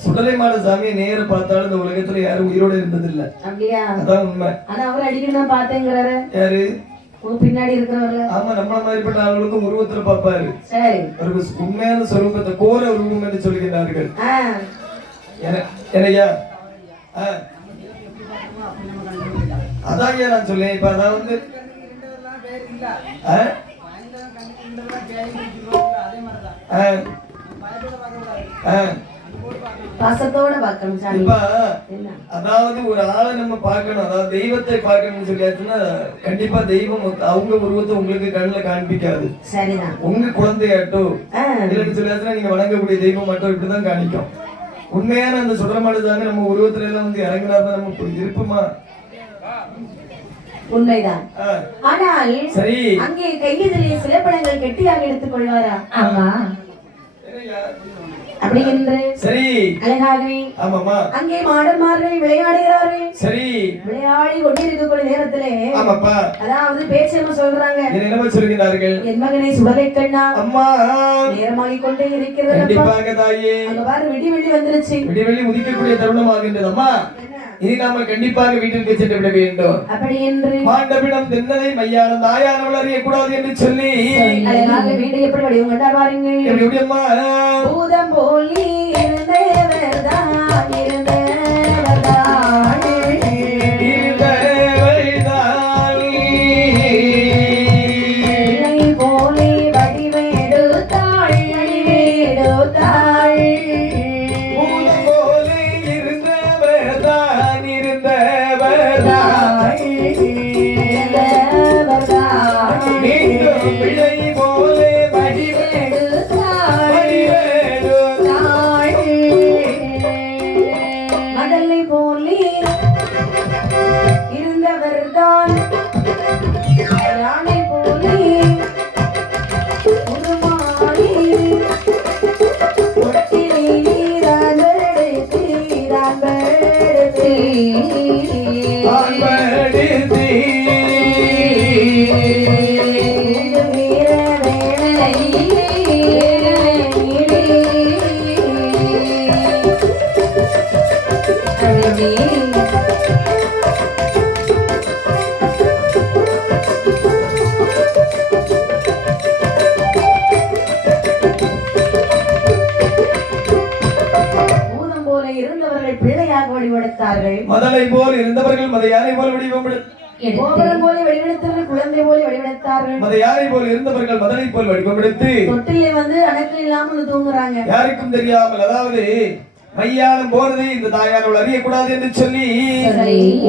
சுடலைமாட சாமியை நேர பார்த்தாலும் இந்த உலகத்துல யாரும் உயிரோட இருந்தது இல்ல. அப்படியா? அதான் உண்மை. ஆனா அவர் அடிக்கடி நான் பார்த்தேங்கிறாரு. யாரு? பின்னாடி இருக்கிறவங்க. ஆமா நம்மள மாதிரிப்பட்ட ஆளுங்களுக்கும் உருவத்துல பாப்பாரு. சரி ஒரு உண்மையான சொரூபத்தை கோர உருவம் என்று சொல்கிறார்கள். என்னையா அதான் நான் சொல்லேன். இப்ப அதான் வந்து பாசத்தோட பார்க்கணும் சாமி. இப்ப என்ன? அதாவது ஒரு ஆளை நம்ம பார்க்கணும், அதாவது தெய்வத்தை பார்க்கணும்னு சொல்லியாச்சுன்னா கண்டிப்பா தெய்வம் அவங்க உருவத்தை உங்களுக்கு கண்ணுல காண்பிக்காது. சரிதான். உங்க குழந்தையாட்டோ இல்லைன்னு சொல்லியாச்சுன்னா நீங்க வணங்கக்கூடிய தெய்வம் மட்டும் இப்படிதான் காணிக்கும். உண்மையான அந்த சுடரமானதாங்க நம்ம உருவத்துல எல்லாம் வந்து இறங்கினாதான் நம்ம இருப்போமா? உண்மைதான். ஆனால் சரி, அங்கே கையிலே சிலப்படங்கள் கெட்டியாக எடுத்துக் கொள்வாரா? ஆமா. அப்படி என்று சரி அழகாகவே ஆமாமா அங்கே மாடன்மார்கள் விளையாடுகிறார்கள். சரி விளையாடி கொண்டிருக்கக்கூடிய நேரத்திலே ஆமாப்பா அதாவது பேச்சம்மா சொல்றாங்க, என்ன சொல்கிறார்கள்? என் மகனை சுடலை கண்ணா அம்மா நேரமாகி கொண்டே இருக்கிறது. கண்டிப்பாக தாயே. அங்க பாரு விடி வெள்ளி வந்துருச்சு. விடி வெள்ளி உதிக்கக்கூடிய தருணமாகின்றது. அம்மா இனி நாம கண்டிப்பாக வீட்டிற்கு சென்று விட வேண்டும். அப்படி என்று மாண்டபிடம் தென்னதை மையானம் தாயானவள் அறியக்கூடாது என்று சொல்லி அழகாக வீடு எப்படி வடிவம் கண்டா பாருங்கள். எப்படி அம்மா? பூதம் போலி இருந்தவர்தான் போலி வடிவேடுத்தாள் மதலை போலி இருந்தவர்தான் யானை போலி உருமாறி மதலை போல் இருந்தவர்கள் மத யானை போல் வடிவம் போல வடிவெடுத்தவர்கள் குழந்தை போல வடிவெடுத்தார்கள். மத யானை போல் இருந்தவர்கள் மதலை போல் வடிவம் எடுத்து தொட்டிலே வந்து அடக்கம் இல்லாம தூங்குறாங்க. யாருக்கும் தெரியாமல், அதாவது மையானம் போனது இந்த தாயானவள் அறியக்கூடாது என்று சொல்லி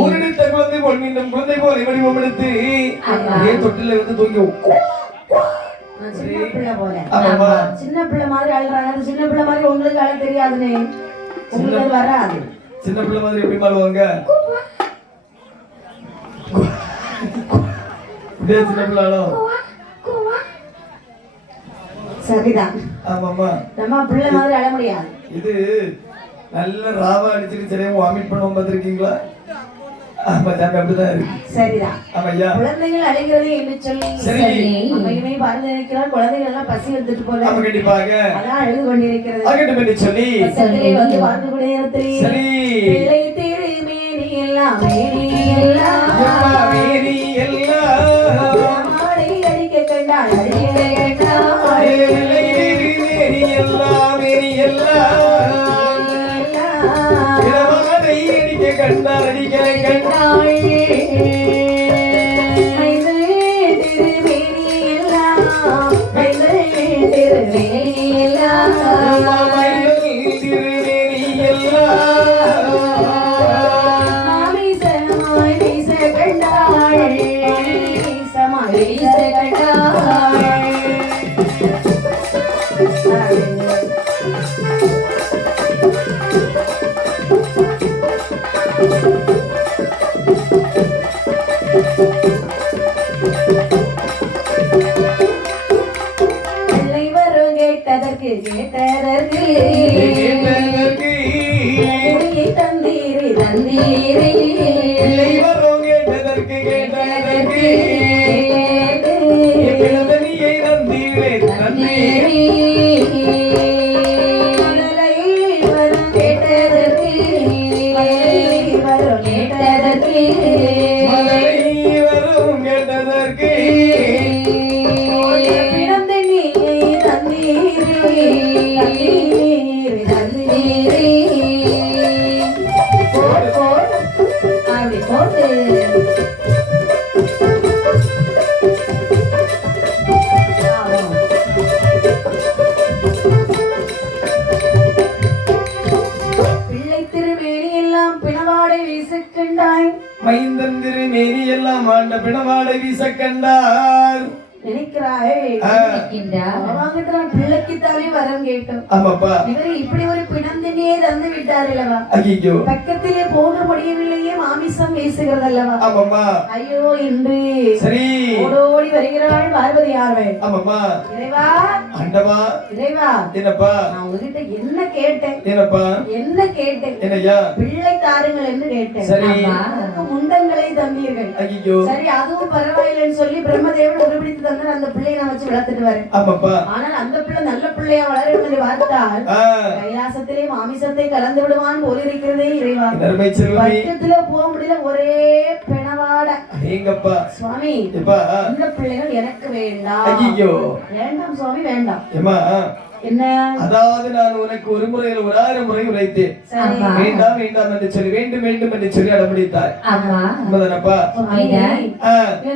ஊரெடுத்த குழந்தை போல் மீண்டும் குழந்தை போல வடிவம் எடுத்து தொட்டில வந்து தூங்கி சின்ன பிள்ளை மாதிரி அழுறாங்க. சின்ன பிள்ளை மாதிரி உங்களுக்கு அழ தெரியாதுன்னு உங்களுக்கு வராது. சின்ன பிள்ளை மாதிரி எப்படி மாறுவாங்க? சின்ன பிள்ளாலும் சரிதான். ஆமாமா, நம்ம பிள்ளை மாதிரி அழ முடியாது. இது நல்ல ராவா அடிச்சுட்டு சரியா வாமிட் பண்ணுவோம் பார்த்திருக்கீங்களா? ஆமா சாமி, அப்படிதான் இருக்கு. சரிதான். ஆமாய்யா, குழந்தைகள் அழைக்கிறதே என்று சொல்லி சரி அம்மையுமே பார்த்து நினைக்கிறார். குழந்தைகள் எல்லாம் பசி வந்துட்டு போல. ஆமா கண்டிப்பாக அதான் அழுது கொண்டிருக்கிறது. ஆகட்டும் என்று சொல்லி பக்கத்திலே வந்து பார்த்து கொண்டே நேரத்திலே சரி பிள்ளை தேடி மேனி எல்லாம் மேனி எல்லாம் மாலை அடிக்க கண்டாள் அடிக்க கண்டாள் மேனி எல்லாம் கண்டாள் அடிக்க கண்டாள் தந்தீரி தந்தீரி வீசக்கண்டாய் மைந்தன் திருமேனி எல்லாம் ஆண்ட பிணவாடை வீசக்கண்டார் நினைக்கிறாய் பிள்ளைக்குத்தானே வரம் கேட்டோம். ஆமாப்பா. இவரு இப்படி ஒரு பிணந்தினையே தந்து விட்டார் அல்லவா? ஐயோ, பக்கத்திலே போக முடியவில்லையே, மாமிசம் வீசுகிறது அல்லவா? ஆமாம்மா. ஐயோ, இன்று சரி ஓடோடி வருகிறாள் பார்வதி ஆர்வன். ஆமாம்மா. இறைவா, ஆண்டவா, இறைவா, என்னப்பா? நான் உங்ககிட்ட என்ன கேட்டேன்? என்னப்பா? என்ன கேட்டேன்? என்னையா? பிள்ளை தாருங்கள் என்று கேட்டேன். சரி, முண்டங்களை தந்தீர்கள். ஐயோ, சரி, அதுவும் பரவாயில்லைன்னு சொல்லி பிரம்மதேவன் உருபிடித்து தந்தார். அந்த பிள்ளையை நான் வச்சு வளர்த்துட்டு வரேன். ஆமாப்பா. ஆனால் அந்த பிள்ளை நல்ல பிள்ளையா வளரும் என்று பார்த்தால் கைலாசத்திலே மாமிசத்தை கலந்து விடுவான் போல இருக்கிறதே இறைவா. பக்கத்துல போக முடியல, ஒரே பிணவாட. எங்கப்பா சுவாமி, இந்த பிள்ளைகள் எனக்கு வேண்டாம். ஐயோ, வேண்டாம் சுவாமி, வேண்டாம். என்ன? அதாவது நான் உனக்கு ஒரு முறை 1000 முறை உரைத்தேன். வேண்டாம் வேண்டாம் என்று சொல்லி, வேண்டும் வேண்டும் என்று சொல்லி அடம்பிடித்தாய்.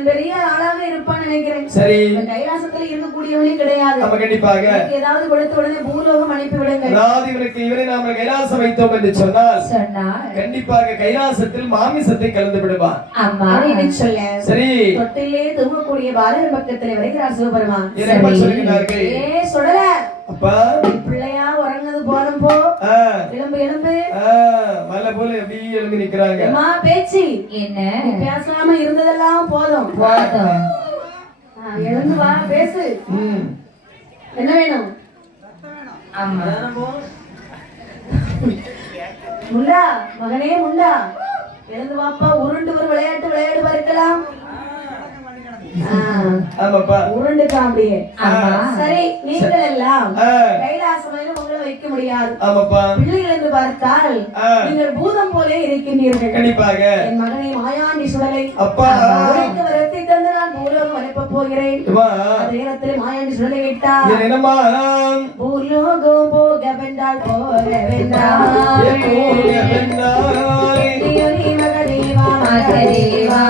பெரிய ஆளாக இருப்பான்னு நினைக்கிறேன். சரி, கைலாசத்துல இருக்கக்கூடியவனே கிடையாது. கண்டிப்பாக ஏதாவது கொடுத்த உடனே பூலோகம் அனுப்பி விடுங்க. அதாவது இவனுக்கு இவரை நாம் கைலாசம் வைத்தோம் என்று சொன்னால் கண்டிப்பாக கைலாசத்தில் மாமிசத்தை கலந்து விடுவான். சரி, தொட்டிலே தூங்கக்கூடிய பாலகர் பக்கத்திலே வருகிறார் சிவபெருமான். சொல்லுகிறார்கள், அப்பா பிள்ளையா உறங்குனது போதும் போ, எலும்பு எலும்பு மலை போல எப்படி எழுந்து நிக்கிறாங்க. பேச்சு என்ன பேசலாம இருந்ததெல்லாம் போதும், எழுந்து வா, பேசு. என்ன வேணும்? முண்டா, மகனே முண்டா, எழுந்து வாப்பா. உருண்டு ஒரு விளையாட்டு விளையாடு பார்க்கலாம். உருண்டுக்கான் அப்படியே. சரி, நீங்கள் எல்லாம் கைலாசமையில உங்களை வைக்க முடியாது. பிள்ளைகள் என்று பார்த்தால் நீங்கள் பூதம் போலே இருக்கின்றீர்கள். கண்டிப்பாக என் மகனை மாயாண்டி சுடலை உனக்கு வரத்தை தந்து நான் பூலோகம் அனுப்ப போகிறேன். அந்த நேரத்தில் மாயாண்டி சுடலை விட்டார். பூலோகம் போக வென்றால் போக வென்றால் மகதேவா மகதேவா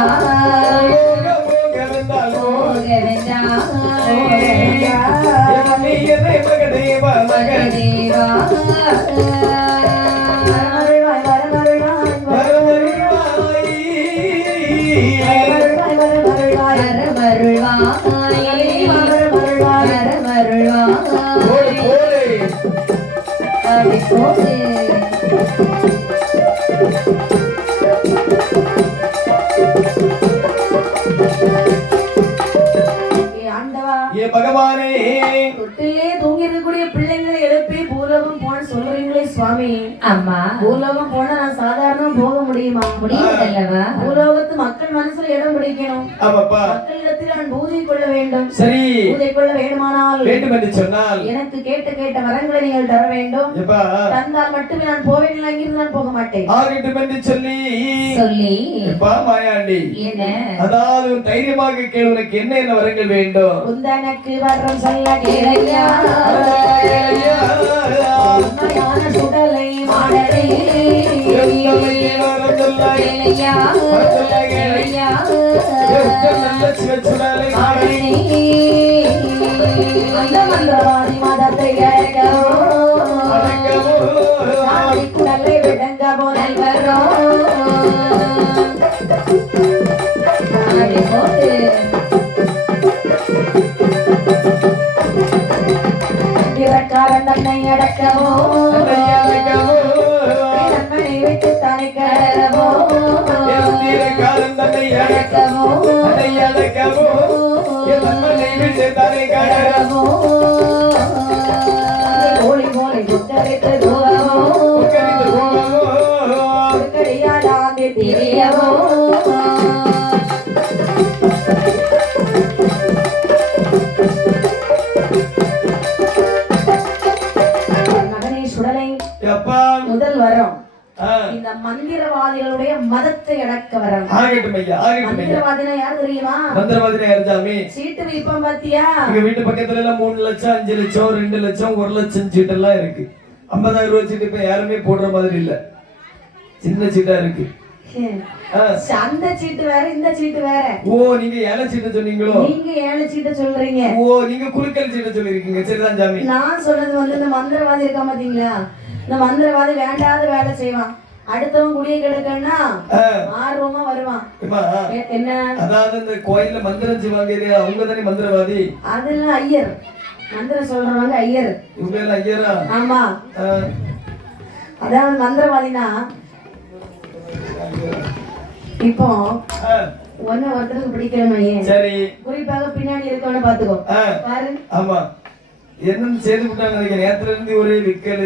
பகவானே, தொட்டிலே தூங்கி இருக்கக்கூடிய பிள்ளைங்களை எழுப்பி பூலோகம் போன சொல்றீங்களே சுவாமி. அம்மா, பூலோகம் போனா நான் சாதாரணம் போக முடியுமா? முடியாதல்லவா? பூலோகத்து மக்கள் மனசுல இடம் பிடிக்கணும். மக்களிடத்தில் நான் பூஜை கொள்ள வேண்டும். சரி, பூஜை கொள்ள வேண்டுமானால் வேண்டும் என்று சொன்னால் எனக்கு கேட்ட வரங்களை நீங்கள் தர வேண்டும். தந்தால் மட்டுமே நான் போவேன், இல்லை அங்கிருந்து நான் போக மாட்டேன். ஆகட்டும் என்று சொல்லி மாயாண்டி, என்ன? அதாவது தைரியமாக கேள், உனக்கு என்ன என்ன வரங்கள் வேண்டும்? உந்தனக்கு வரம் சொல்ல கேளையா, உண்மையான சுடலை மாடலை கேளையா, அந்த மந்திரவாதி மதத்தை குடலை விடங்க போனல் வரும். பிறக்காரன் தன்னை அடக்கவோ, நன்மனை வைத்து தானே கடவோ, தன்னை அடக்கவோ கோழி மோலை குத்தரித்து தூரவோ, கடியாடாந்து திரியவோ. மகனே சுடலை, முதல் வரம் இந்த மந்திரவாதிகளுடைய மதத்தை அடக்க வரம். மந்திரவாதினா யார் தெரியுமா? மந்திரவாதினா யார் சாமி? சீட்டு வைப்போம் பாத்தியா? எங்க வீட்டு பக்கத்துல எல்லாம் 3 லட்சம் 5 லட்சம் 2 லட்சம் 1 லட்சம் சீட்டு எல்லாம் இருக்கு. 50,000 ரூபாய் சீட்டு இப்ப யாருமே போடுற மாதிரி இல்ல, சின்ன சீட்டா இருக்கு. அந்த சீட்டு வேற, இந்த சீட்டு வேற. ஓ, நீங்க ஏழை சீட்டு சொன்னீங்களோ? நீங்க ஏழை சீட்டு சொல்றீங்க. ஓ, நீங்க குலுக்கல் சீட்டு சொல்லிருக்கீங்க. சரிதான் சாமி. நான் சொன்னது இந்த மந்திரவாதி இருக்கா பாத்தீங்களா? இந்த மந்திரவாதி வேண்டாத வேலை செய்வான். அடுத்தவன் குடிய கிடக்கன்னா ஆர்வமா வருவான். என்ன அதாவது இந்த கோயில்ல மந்திரம் செய்வாங்க இல்லையா, அவங்க தானே மந்திரவாதி? அதெல்லாம் ஐயர், மந்திரம் சொல்றவங்க ஐயர். இவங்க எல்லாம் ஐயரா? ஆமா. அதாவது மந்திரவாதினா இப்போ ஒருத்தருக்கு பிடிக்கிறமையே, சரி, குறிப்பாக பின்னாடி இருக்கவன பாத்துக்கோ பாரு. ஆமா, என்னன்னு செய்து விட்டாங்க நினைக்கிறேன். நேத்துல இருந்து ஒரே விக்கல்,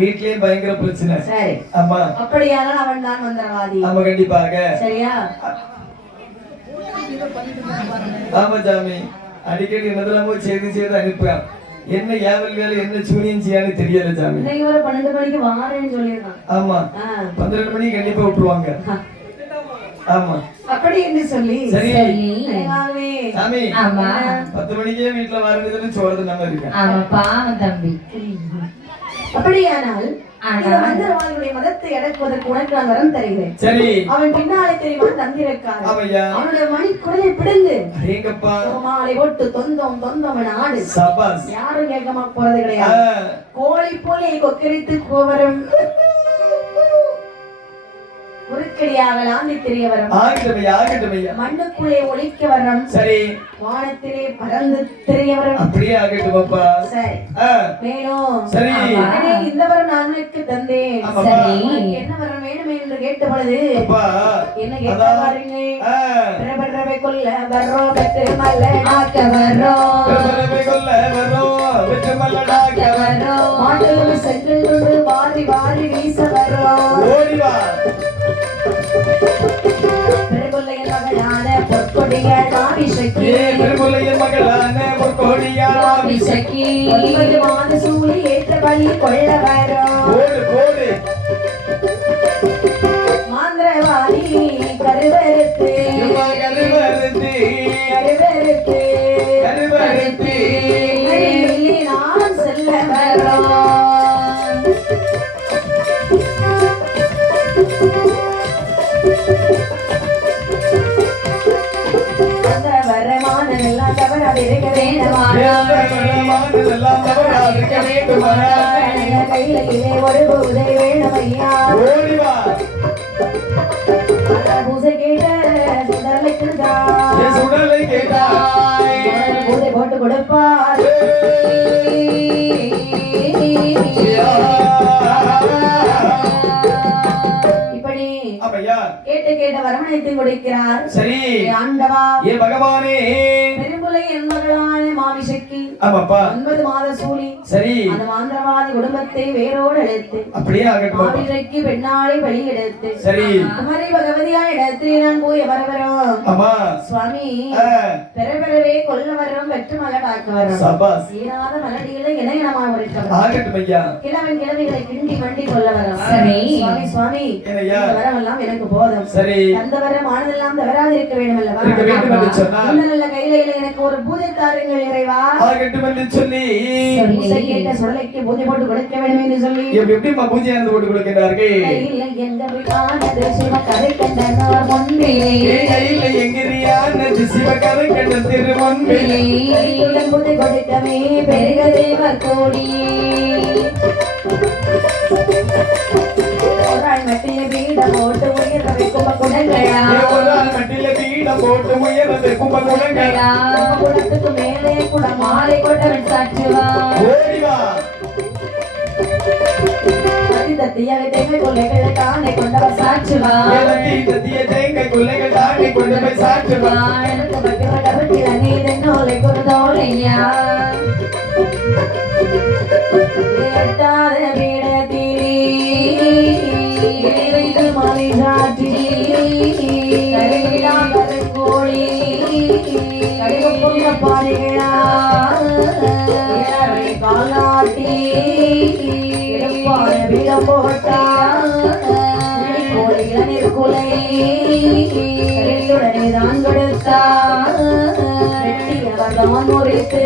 வீட்லயே பயங்கர பிரச்சனை. சரி, ஆமா, அப்படியானால் அவன் தான் மந்திரவாதி. ஆமா, கண்டிப்பாக. சரியா? ஆமா சாமி, அடிக்கடி என்னதெல்லாமோ செய்து அனுப்புறான். என்ன ஏவல் வேலை, என்ன சூனியம் செய்யான்னு தெரியல சாமி. 12 மணிக்கு வாரேன்னு சொல்லிருக்கான். ஆமா, 12 மணிக்கு கண்டிப்பா விட்டுருவாங்க. ஆமா, அப்படி என்று சொல்லி சரி சாமி, ஆமா, 10 மணிக்கே வீட்டுல வரேன்னு சொல்லி சோறது நம்ம இருக்கேன். ஆமா, பாவம் தம்பி. அப்படியானால் மந்திரவாதியுடைய மதத்தை அடக்குவதற்கு உனக்கு நான் வரம் தருகிறேன். சரி, அவன் பின்னாலே தெரியுமா தந்திரக்காரன். அவனுடைய மணிக்குடையை பிடுங்கு, மாலை போட்டு தொந்தம் என ஆடு. யாரும் கேட்க போறது கிடையாது. கோழி போல கொக்கரித்து கோவரம் உருக்கடியாக லாந்தி தெரிய வரும். மண்ணுக்குள்ளே ஒழிக்க வரும். சரி, வானத்திலே பறந்து தெரிய வரும். அப்படியே ஆகட்டும் அப்பா. சரி, மேலும் சரி, இந்த வரம் நான் உனக்கு தந்தேன். சரி, என்ன வரம் வேணும் என்று கேட்ட பொழுது என்ன கேட்டா பாருங்க. பிரபரவை கொல்ல வர்றோம், வெற்றி மல்லடாக்க வர்றோம், பிரபரவை கொல்ல வர்றோம், வெற்றி மல்லடாக்க வர்றோம், மாட்டலும் சென்று வாரி வாரி வீச வர்றோம். ஓடி வா. பெருமுல்லையின் மகளான பொற்கொடியாள் மாவிசக்கி, பெருமுல்லையின் மகளான பொற்கொடியாள் மாவிசக்கி, 9 மாத சூழி ஏற்ற பள்ளி கொள்ள வரும். ஓடு ஓடு. மாந்திரவாதி கருவறுத்து கருவறுத்து கருவறுத்து கருவறுத்து நான் செல்ல வரோம். ஒரு பூதை வேணுமையா. பூசை கேட்ட சுடலை கேட்டாய், பூதை போட்டு கொடுப்பார். இப்படி கேட்ட வரமணைத்து கொடுக்கிறார். சரி ஆண்டவா, ஏ பகவானே, பெருமுலை என் மகளான மாவிசக்கி, ஆமாப்பா, 9 மாத சூழி. சரி, அந்த மாந்திரவாதி குடும்பத்தை வேரோடு எடுத்து அப்படியே ஆகட்டும். மாவிசக்கி பெண்ணாளை பலி எடுத்து. சரி, குமரி பகவதியாய் இடத்தில் நான் போய் வரவரும். ஆமா சுவாமி, பெறவே கொல்ல வரும், வெற்று மகடாக்க வரும். சபாஸ். ஈராத மலடிகளை இணையனமாக உரைக்க ஆகட்டும் ஐயா. கிழவன் கிழவிகளை கிண்டி மண்டி கொல்ல வரும். சரி சுவாமி, சுவாமி வரவெல்லாம் எனக்கு போதும். சரி, அந்த வரம் ஆனதெல்லாம் தவறாது இருக்க வேண்டும் அல்லவா? இருக்க வேண்டும் என்று சொன்னார். இந்த நல்ல கையில எனக்கு ஒரு பூஜை தாருங்கள் இறைவா. ஆகட்டும் என்று சொல்லி பூஜை கேட்ட சுடலைக்கு பூஜை போட்டு கொடுக்க வேண்டும் என்று சொல்லி எப்படி பூஜை ஆனது போட்டு கொடுக்கிறார்கள். கையில எங்க வியானது சிவகரை கண்டனார் முன்பிலே, கையில எங்கிரியானது சிவகரை கண்ட திருமுன்பிலே, கையுடன் பூஜை கொடுக்கவே பெருக தேவர் கோடி. மட்டில பீடம் போட்டு உயர வைக்கும் குடங்களா, மட்டில பீடம் போட்டு உயர வைக்கும் குடங்களா, குடத்துக்கு மேலே குட மாலை கொட்டவன் சாட்சிவா. ஓடிவா. தத்திய தேங்கை கொள்ளைகளை தானே கொண்டவர் சாட்சிவா. தத்திய தேங்கை கொள்ளைகள் தானே கொண்டவர் சாட்சிவா. எனக்கு பக்கவட்டவற்றில் அநீதன்னோலை கொடுத்தோலையா. எட்டாத பீடத்திலே மாலை சாற்றி கோழி கடிக பாதைகளா காலாட்டி விடம் போட்டா கோழி இளநீர் குலை உடனே தான் கொடுத்தா. வெட்டியவர்தான் முறித்து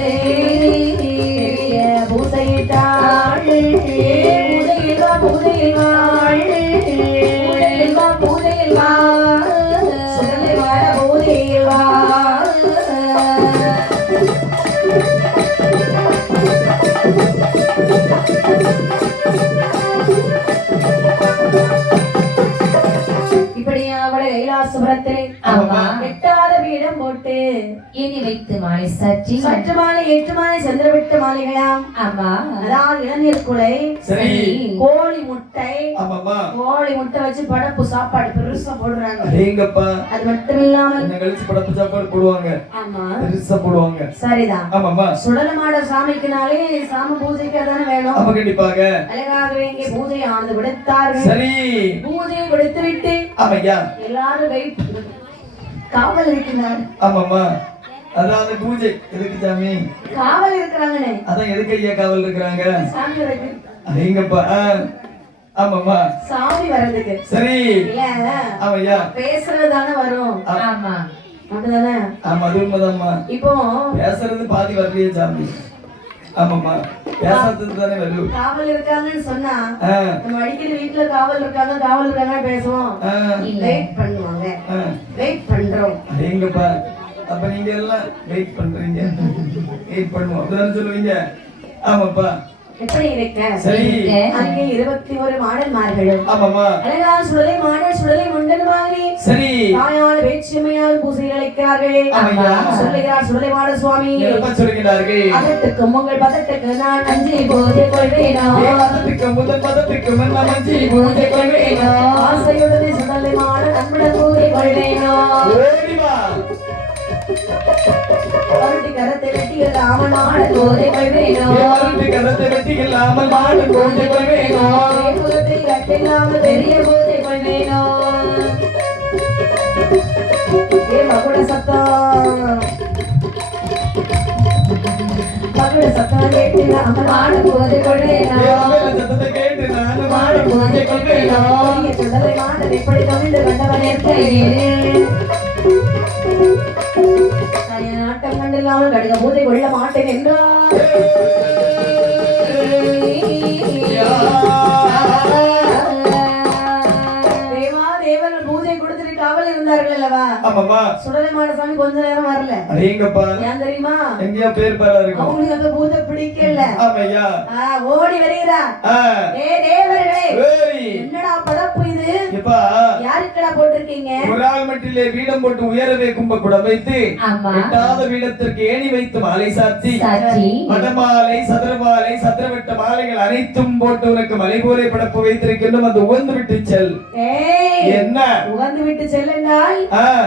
பூசையிட்டாள். பூதையில் வாழ் பூதையில் வா, சுடலை வர பூதையில் வா. கலசுபுரத்திலே எட்டாத பீடம் போட்டு இனி வைத்து மாலை சாற்றி சற்று மாலை 8 மாலை சந்திரவிட்ட மாலைகளாம் ஆமா அதாவது இளநீர் குலை சரி கோழி முட்டை ஆமாமா கோழி முட்டை வச்சு படப்பு சாப்பாடு பெருசா போடுறாங்க அடேங்கப்பா அது மட்டும் இல்லாமல் என்ன கழிச்சு படப்பு சாப்பாடு போடுவாங்க ஆமா பெருசா போடுவாங்க சரிதான் ஆமாமா சுடலமாட சாமிக்குனாலே சாம பூஜைக்கு அதானே வேணும் அப்ப கண்டிப்பாக அழகாகவே இங்கே பூஜை ஆனது விடுத்தார்கள் சரி பூஜையை விடுத்து விட்டு ஆமையா எல்லாரும் வெயிட் காவல் இருக்கிறார் ஆமாமா அதாவது பூஜை எதுக்கு சாமி காவல் இருக்கிறாங்கண்ணே அதான் எதுக்கு ஐயா காவல் இருக்கிறாங்க சாமி வரது அடேங்கப்பா ஆமாமா சாமி வர்றதுக்கு சரி இல்ல ஆமையா பேசுறதுதானே வரும் ஆமா அப்படிதானே ஆமா அது உண்மைதாம்மா இப்போ பேசுறது பாதி வரலையே சாமி ஆமாமா பேசாதது தானே வரும் காவல் இருக்காங்கன்னு சொன்னா நம்ம அடிக்கடி வீட்டுல காவல் இருக்காங்க பேசுவோம் வெயிட் பண்ணுவாங்க வெயிட் பண்றோம் அடேங்கப்பா அப்ப நீங்க எல்லாம் வெயிட் பண்றீங்க வெயிட் பண்ணுவோம் அப்படிதானே சொல்லுவீங்க ஆமாப்பா எப்படி இருக்க சரி அங்கே 21 மாடன்மார்களும் ஆமாமா அழகா சுடலை மாடல் சுடலை முண்டனுமாகவே சரி தாயால் வேட்சிமையால் பூசைகள் அளிக்கிறார்களே சொல்லுகிறார் சுடலை மாட சுவாமி என்னப்பா சொல்லுகிறார்கள் அதட்டுக்கு உங்கள் பதட்டுக்கு நான் அஞ்சி பூஜை கொள்வேனோ பதத்துக்கு முதல் பதத்துக்கு நான் அஞ்சி பூஜை கொள்வேனோ ஆசையுடனே சுடலை மாட நம்முடன் பூஜை கொள்வேனோ ஓடி வா அவருடைய கரத்தை வெட்டி இல்லாமல் மாட பூஜை கொள்வேனோ அவருடைய கரத்தை வெட்டி இல்லாமல் மாட பூஜை கொள்வேனோ வேகுலத்தை கட்டில்லாமல் பெரிய பூஜை கொள்வேனோ ஏ மகுட சத்தம் கேட்டு நாம மாட பூஜை கொள்வேனோ சத்தத்தை கேட்டு நான் மாட பூஜை கொள்வேனோ சுடலை மாட எப்படி கவிழ்ந்து கண்டவன் ஏற்கிறேன் நாட்டம் கண்டில்லாமல் கடித பூஜை கொள்ள மாட்டேன் என்றார் தேவா தேவர்கள் பூஜை கொடுத்துட்டு காவல் இருந்தார்கள் அல்லவா ஆமாமா சுடலை மாட சாமி கொஞ்ச நேரம் வரல அடேங்கப்பா ஏன் தெரியுமா எங்கயா பேர் பாரா இருக்கும் அவங்களுக்கு அந்த பூஜை பிடிக்கல ஆமையா ஓடி வருகிறா ஏ தேவர்களே என்னடா படப்பு இது எப்பா யாருக்கடா போட்டிருக்கீங்க ஒரு ஆள் மட்டிலே வீடம் போட்டு உயரவே கும்பகுடம் வைத்து எட்டாத வீடத்திற்கு ஏணி வைத்து மாலை சாத்தி மடமாலை சதுரமாலை சதுரவட்ட மாலைகள் அனைத்தும் போட்டு உனக்கு மலை போலே படப்பு வைத்திருக்கின்றோம் அது உகந்து விட்டு செல் என்ன உகந்து விட்டு செல்லுங்கள்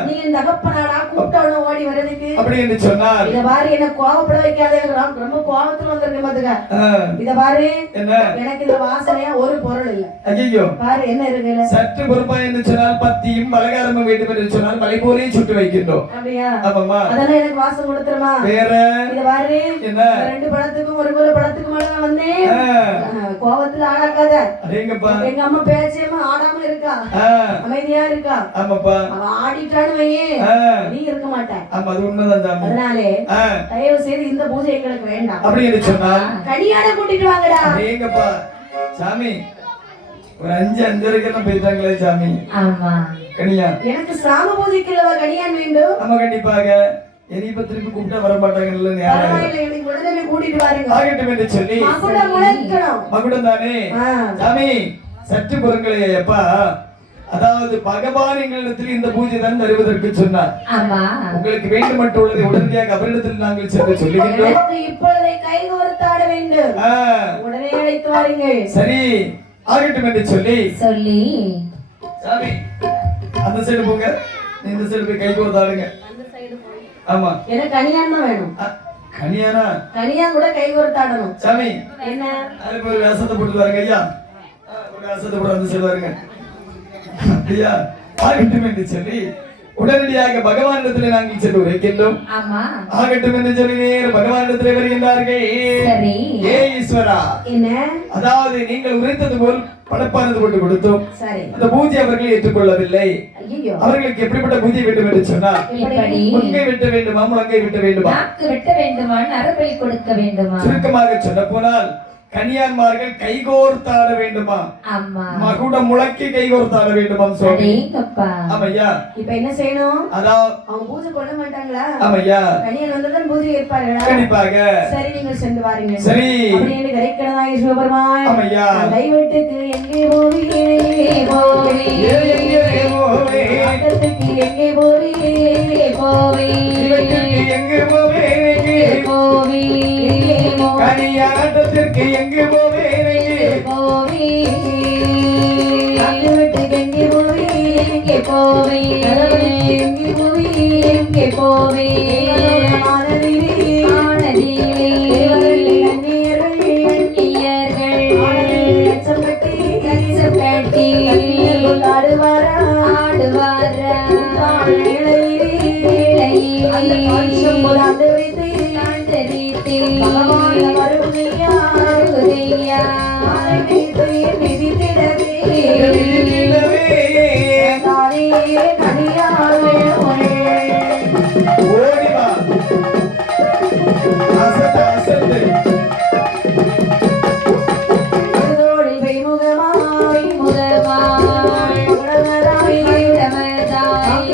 நீ என் தகப்பனாடா கூப்பிட்டவன ஓடி வரதுக்கு அப்படி என்று சொன்னார் இத பாரு என்ன கோவப்பட வைக்காதே ரொம்ப கோவத்துல வந்திருக்கேன் பாத்துக்க இத பாரு என்ன எனக்கு இந்த வாசனையா ஒரு பொருள் இல்ல ஐயோ பாரு என்ன இருக்குல்ல சற்று பொறுப்பா என்று சொன்னால் பத்தியும் பலகாரமும் வேண்டும் என்று சொன்னால் மலை போலே சுட்டு வைக்கின்றோம் அப்படியா ஆமாமா அதெல்லாம் எனக்கு வாசம் கொடுத்துருமா வேற இத பாரு என்ன 2 பழத்துக்கும் ஒரு கிலோ பழத்துக்கும் மேல வந்தேன் கோவத்துல ஆடாக்காத அடேங்கப்பா எங்க அம்மா பேச்சேமா ஆடாம இருக்கா அமைதியா இருக்கா ஆமாப்பா அவ ஆடிட்டான்னு வையே நீ இருக்க மாட்ட ஆமா அது உண்மைதான் சாமி அதனாலே தயவு செய்து இந்த பூஜை எங்களுக்கு வேண்டாம் அப்படி என்று சொன்னால் கனியாட கூட்டிட்டு வாங்கடா அடேங்கப்பா சாமி ஒரு 5-5:30 போயிட்டாங்களே சாமி ஆமா கனியா எனக்கு சாம பூஜைக்கு இல்லவா கனியான் வேண்டும் ஆமா கண்டிப்பாக எரிப்ப திருப்பி கூப்பிட்டா வர மாட்டாங்கல்ல பரவாயில்லை எனக்கு உடனே கூட்டிட்டு வாருங்க ஆகட்டும் என்று சொல்லி மகுடம் முளைக்கணும் மகுடம் தானே சாமி சற்று பொருங்களே அப்பா அதாவது பகவான் எங்களிடத்தில் இந்த பூஜை தான் தருவதற்கு சொன்னார் உங்களுக்கு வேண்டும் மட்டும் உள்ளதை உடனடியாக அவரிடத்தில் நாங்கள் சென்று சொல்லுகின்றோம் இப்பொழுதே கைகோர்த்தாட வேண்டும் உடனே அழைத்து வாருங்கள் சரி ஆகட்டும் என்று சொல்லி சாமி அந்த சைடு போங்க இந்த சைடு போய் கைகோர்த்தாடுங்க ஆமா எனக்கு கனியான் தான் வேணும் கனியானா கனியான் கூட கைகோர்த்தாடணும் சாமி என்ன அதுக்கு ஒரு வேஷத்தை போட்டு வாருங்க ஐயா ஒரு வேஷத்தை போட்டு வந்து சொல்லுவாருங்க அப்படியா ஆகட்டும் என்று சொல்லி உடனடியாக பகவானிடத்தில் நாங்கள் சென்று உரைக்கின்றோம் ஆகட்டும் என்று சொல்லி நேர் பகவானிடத்தில் வருகின்றார்கள் ஏ ஈஸ்வரா அதாவது நீங்கள் உரைத்தது போல் படப்பானது போட்டு கொடுத்தோம் அந்த பூஜை அவர்கள் ஏற்றுக்கொள்ளவில்லை அவர்களுக்கு எப்படிப்பட்ட பூஜை வேண்டும் என்று சொன்னார் முன்கை வெட்ட வேண்டுமா முழங்கை வெட்ட வேண்டுமா நரபலி கொடுக்க வேண்டுமா சுருக்கமாக சொன்ன போனால் கன்னியான்மார்கள் கைகோர்த்தாட வேண்டுமா மகுடம் முழக்கி கைகோர்த்தாட வேண்டுமா சுவாமி ஆமையா இப்ப என்ன செய்யணும் அதான் அவங்க பூஜை கொள்ள மாட்டாங்களா ஆமையா கன்னியான் வந்ததும் பூஜை ஏற்பார்களா கண்டிப்பாக சரி நீங்கள் சென்று வாருங்க சரி அப்படின்னு கரைக்கடனாய் சிவபெருமான் ஆமையா கைவெட்டுக்கு எங்கே போவீரே ஆட்டத்துக்கு போவே எங்கே புவி எங்கே போவே வானதிலே ஆனதிலே கண்ணீர்கள் லட்சப்பட்டி லட்சப்பட்டி ஆடுவாரா ஆடுவாரா அந்த காட்சம் போல அந்த வைத்து ஆண்டரித்தே பகவான் வருகையா வருகையா மிதித்திடவே நிலவே தானே கனியாவே ஓடி வா அசத்து அசத்து தோழி பெய்முகமாய் முதமாய் உடனதாய் இடமதாய்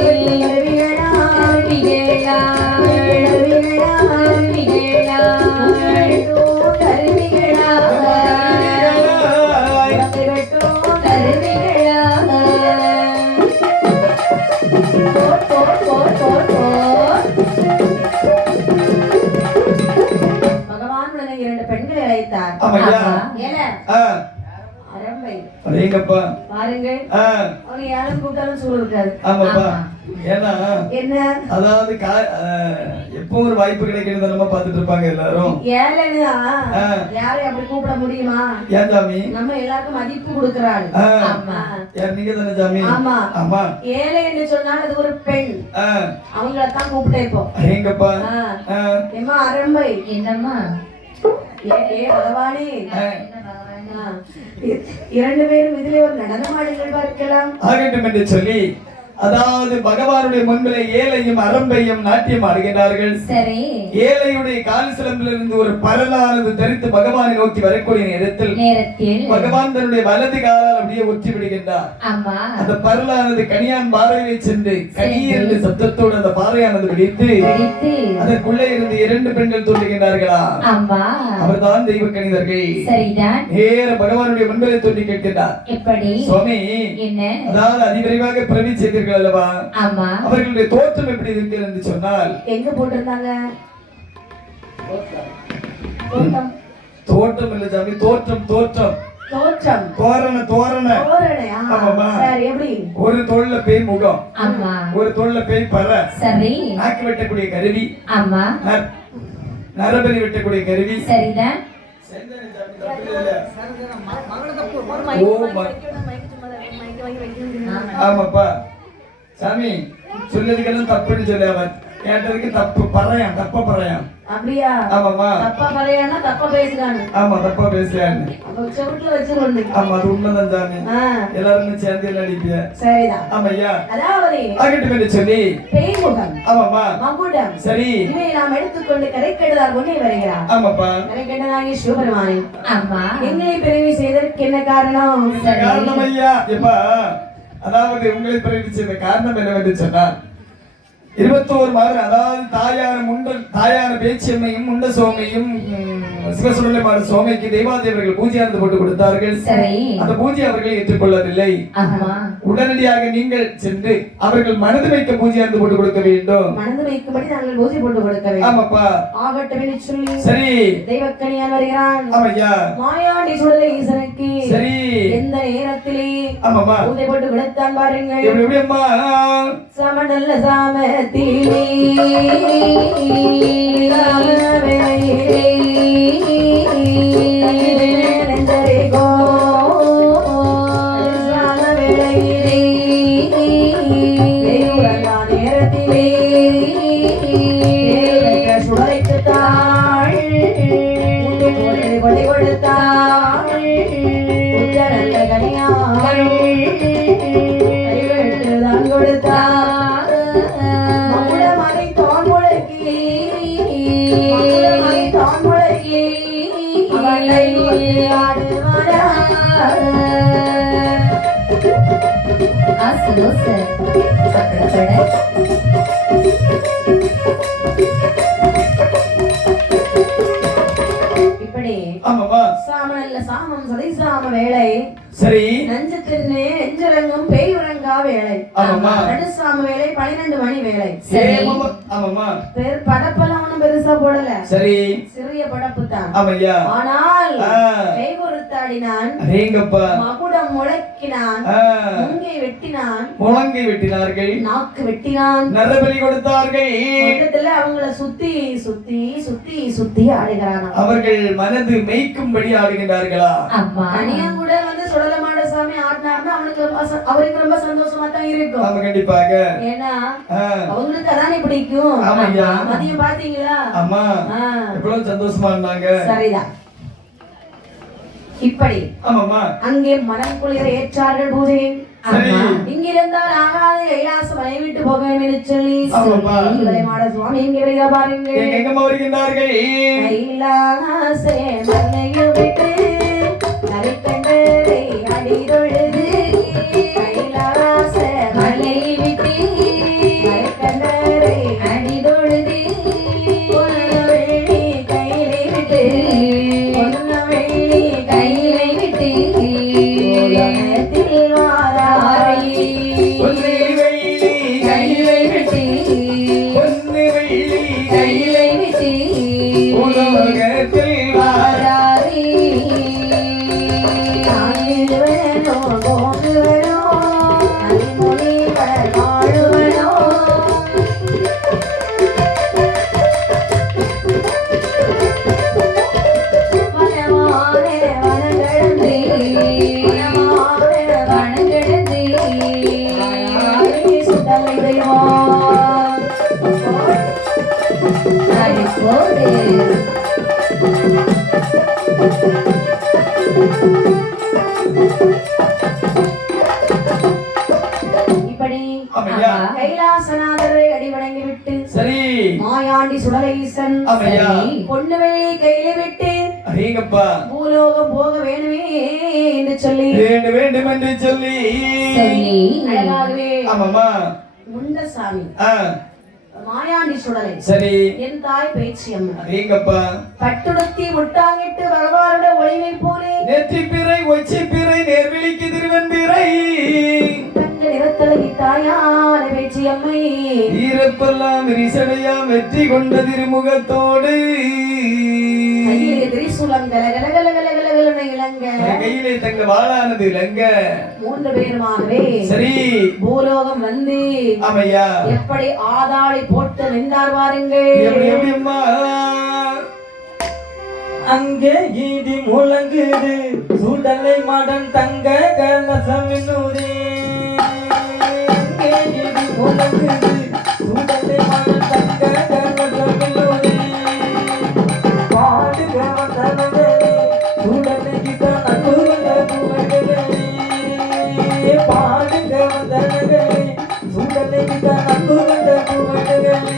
பகவான் இரண்டு பெண்களை அழைத்தார். ஆமையா ஏல ஆ அரம்பை அடேங்கப்பா பாருங்கள், ஆ அவங்க யாரும் கூப்பிட்டாலும் சூழல் இருக்காது. ஆமாப்பா ஏன்னா என்ன அதாவது எப்போ ஒரு வாய்ப்பு கிடைக்கிறது நம்ம பார்த்துட்டு இருப்பாங்க எல்லாரும் ஏழைன்னா ஆ. யாரையும் அப்படி கூப்பிட முடியுமா? ஏன் சாமி நம்ம எல்லாருக்கும் மதிப்பு கொடுக்கிறாள். ஆ. ஆமா. யார் நீங்க தானே சாமி ஆமா. ஆமா ஏழை என்று சொன்னால் அது ஒரு பெண், ஆ அவங்கள தான் கூப்பிட்டே இப்போ. அடேங்கப்பா ஆ. ஆ எம்மா அரம்பை, என்னம்மா ஏ பகவானே, ஆ. ஆ. இரண்டு பேரும் இதிலே ஒரு நடனமாடுங்கள் பார்க்கலாம். ஆகட்டும் என்று சொல்லி அதாவது பகவானுடைய முன்பிலே ஏழையும் அரம்பையும் நாட்டியம் ஆடுகிறார்கள். சரி ஏழையுடைய கால் சிலம்பிலிருந்து ஒரு பரலானது தரித்து பகவானை நோக்கி வரக்கூடிய நேரத்தில் பகவான் தன்னுடைய வலது காலால் அப்படியே ஒற்றி விடுகின்றார். அம்மா அந்த பரலானது கனியான் பாறையிலே சென்று கனி என்ற சப்தத்தோடு அந்த பாறையானது வெடித்து அதற்குள்ளே இருந்து இரண்டு பெண்கள் தோன்றுகின்றார்களா? அம்மா அவர்தான் தெய்வ கணிதர்கள். சரிதான். நேர பகவானுடைய முன்பிலே தோன்றி கேட்கின்றார். எப்படி சுவாமி என்ன? அதாவது அதிவிரைவாக பிறவி செய்தீர்கள் அல்லவா? ஆமா. அவர்களுடைய தோற்றம் எப்படி இருக்கிறது என்று சொன்னால் எங்க போட்டிருந்தாங்க? தோட்டம் தோற்றம் இல்ல சாமி, தோற்றம் தோற்றம் தோற்றம் தோரண தோரண தோரணை. ஆமாமா. சரி, எப்படி? ஒரு தோல்ல பேய் முகம், அம்மா ஒரு தோல்ல பேய் பற, சரி நாக்கு வெட்டக்கூடிய கருவி, அம்மா நரபலி வெட்டக்கூடிய கருவி. சரிதான். ஓ, ஆமாப்பா சாமி, சொல்லதுக்கெல்லாம் தப்புன்னு சொல்லி அவன் கேட்டதுக்கு தப்பு பறையான், தப்ப பறையான். அப்படியா? ஆமாமா. தப்பா பறையானா தப்பா பேசுறானு. ஆமா, தப்பா பேசுறான்னு. அப்ப செவுட்டுல வச்சுக்கொண்டு. ஆமா, அது உண்மைதான் சாமி. எல்லாருமே சேர்ந்து எல்லாம் அடிப்பிய. சரிதான். ஆமையா. அதாவது ஆகட்டும் என்று சொல்லி பேய்முகம், ஆமாமா, மகுடம், சரி இவை நாம் எடுத்துக்கொண்டு கரைக்கெடுதார் முன்னே வருகிறார். ஆமாப்பா. கரைக்கெட்டதாகிய சிவபெருமானே, அம்மா எங்களை பிறவி செய்ததற்கு என்ன காரணம்? காரணம் ஐயா, எப்பா அதாவது உங்களை பிறகு செய்த காரணம் என்னவென்று சொன்னார், 21 மாதம் அதாவது தாயான பேச்சியம்மையும் முண்ட சோமையும் சிவசுடலைமான சோமைக்கு தெய்வாதேவர்கள் பூஜையானது போட்டு கொடுத்தார்கள். சரி. அந்த பூஜை அவர்கள் ஏற்றுக்கொள்ளவில்லை. உடனடியாக நீங்கள் சென்று அவர்கள் மனது வைக்க பூஜையானது போட்டு கொடுக்க வேண்டும். மனது வைக்கும்படி நாங்கள் பூஜை போட்டு கொடுக்க வேண்டும். ஆமாப்பா. ஆகட்டும் என்று சொல்லி சரி தெய்வக்கணியான் வருகிறான். ஆமையா. மாயாண்டி சுடலை ஈசனுக்கு சரி எந்த நேரத்திலே ஆமாமா பூஜை போட்டு கொடுத்தான் பாருங்கள். எப்படி எப்படி அம்மா? சமநல்ல சாமத்திலே இப்படி சாமநல்ல சாமம் சதிசாம வேளை, சரி நஞ்சத்தின்னே நெஞ்சரங்கும் பேய் உறங்கா வேளை, நடுசாம வேளை 12 மணி வேளை. பேர் படப்பெல்லாம் ஒண்ணும் பெருசா போடல, சரி சிறிய படப்பு தான். ஆனால் பேய் பொறுத்தாடினான், மகுடம் முழக்கினான், முங்கை வெட்டினான், முழங்கை வெட்டினார்கள், நாக்கு வெட்டினான், நரபலி கொடுத்தார்கள். மொத்தத்துல அவங்கள சுத்தி சுத்தி சுத்தி சுத்தி ஆடுகிறானா. அவர்கள் மனது மெய்க்கும்படி ஆடுகின்றார்களா? அம்மா தனியா கூட வந்து சுடலமாட சாமி ஆடினாருன்னா அவருக்கு ரொம்ப சந்தோஷமா தான் இருக்கும். ஆமா, கண்டிப்பாக. ஏன்னா அவங்களுக்கு அதானே பிடிக்கும். ஆமாய்யா. மதியம் பாத்தீங்களா? அம்மா எவ்வளவு சந்தோஷமா இருந்தாங்க. சரிதான். இப்படி ஆமாம்மா, அங்கே மனம் குளிர ஏற்றார்கள் பூஜை. சரி. இங்கிருந்தால் ஆகாது கைலாச மலை விட்டு போக வேண்டும் என்று சொல்லி ஆமாம்மா. சுடலைமாட சுவாமி எங்கே வருகிறா பாருங்க. எங்கம்மா வருகின்றார்கள்? கைலாச மலையை விட்டு நரிக்கண்டரை அடிதொழுது, கைலாச மலையை விட்டு நரிக்கண்டரை அடிதொழுது பொன்னவெள்ளி கையிலை விட்டு, பொன்னவெள்ளி கையிலை விட்டு உலகத்தில் வாராய். பொன்னு வெள்ளி கையிலை விட்டு பொன்னு வெள்ளி கையிலை விட்டு உலகத்தில் வாராரே. தாயில்வனோ போகுவனோ அரிமொழிகள் வாழுவனோ, வனமான வனங்கடந்து, வனமான வனங்கடந்து வனமாடி சுடலை தெய்வம். அடிப்போடு இப்படி ஆமையா. கைலாசநாதரை அடிவணங்கி விட்டு சரி. மாயாண்டி சுடலைசன் ஆமையா. பொன்னுவெள்ளி கையில விட்டு அடேங்கப்பா, பூலோகம் போக வேணுமே என்று சொல்லி வேண்டும் வேண்டும் என்று சொல்லி சொல்லி அழகாகவே ஆமாம்மா. முண்டசாமி ஆ, மாயாண்டி சுடலை சரி. என் தாய் பேச்சு அம்மா அடேங்கப்பா, பட்டுடுத்தி முட்டாங்கிட்டு வரவாருட ஒளிவை போலே நெற்றி பிறை ஒச்சி பிறை நேர்விழிக்கு திருவன் பிறை தங்க நிறத்தழகி தாயான பேச்சு அம்மை ஈரப்பெல்லாம் ரிசடையாம் வெற்றி கொண்ட திருமுகத்தோடு கையிலே திரிசூலம் கலகலகலகலகலகலன இளங்க கையிலே தங்க வாளானது இலங்க. மூன்று பேருமாகவே சரி. பூலோகம் வந்து ஆமையா. எப்படி ஆதாளி போட்டு நின்றார் வாருங்கள். எப்படி எப்படி அம்மா? அங்கே ஈடி முழங்குது சுடலை மாடன் தங்க கலசமினூரே. அங்கே ஈடி முழங்குது சுடலை மாடன் தங்க கலசமினூரே. பாடுக வந்தனங்களே சுடலை கிட்ட நன்கு வந்த புகழ்களே. பாடுக வந்தனங்களே சுடலை கிட்ட நன்கு வந்த புகழ்களே.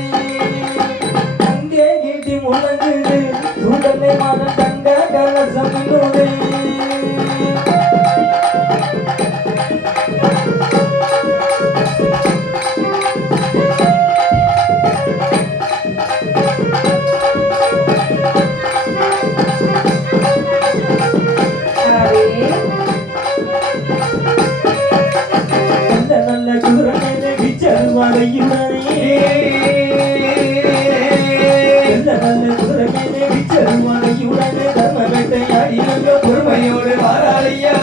அங்கே ஈட்டி முழங்குது சுடலை மாடன் தங்க கலசமினூரே. நல்ல நல்ல குதிரை விச்சருவாரையுடனே. நல்ல நல்ல குதிரை விச்சருவாரையுடனே தர்ம வேட்டையாடி நல்ல பொறுமையோடு வாராளியா.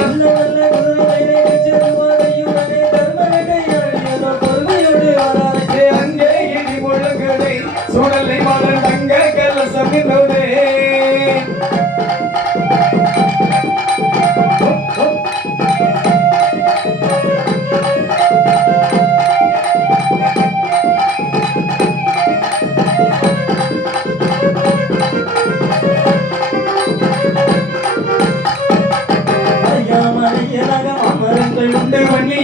நல்ல நல்ல குதிரை விச்சருவாரையுடனே தர்ம வேட்டையாடி நல்ல பொறுமையோடு வராதே. அங்கே இடி முழங்குதை சுடலை மாடன் தங்க கலசமினோடே. ஐயாமலையலக மாமரங்கள் உண்டு பண்ணி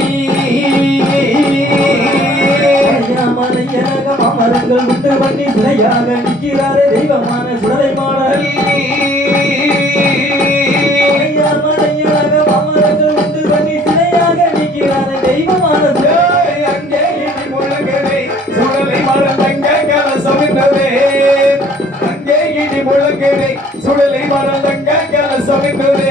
ஐயாமலையலக மாமரங்கள் உண்டு பண்ணி சிலையாக நிற்கிறாரே தெய்வமான சுடலை மாடல். ஐயாமலையலக மாமரங்கள் உண்டு பண்ணி சிலையாக நிற்கிறாரே தெய்வமான சுடலை. அங்கே இடி முழங்குதை சுடலை மாடன் தங்க கலசமினோடே. அங்கே இடி முழங்குதை சுடலை மாடன் தங்க கலசமினோடே.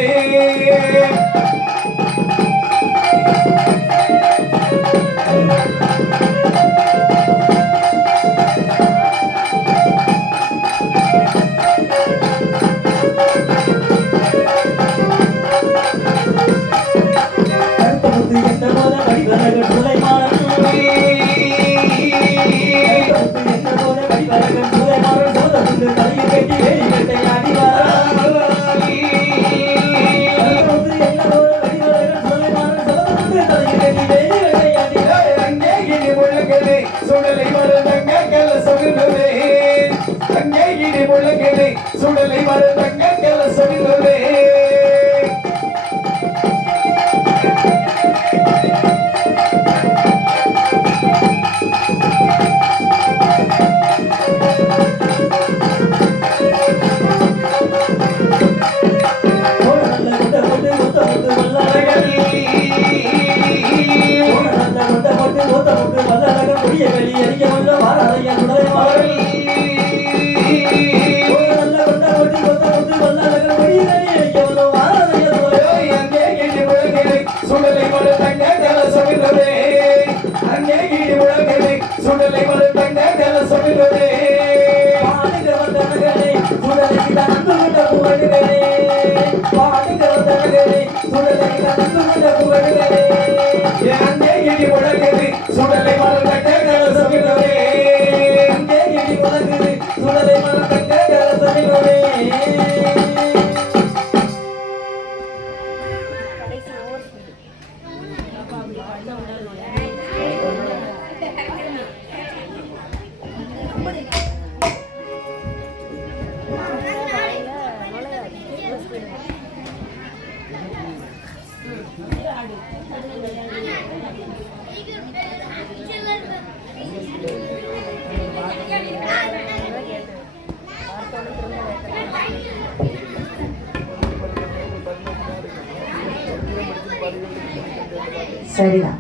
சரிதான்.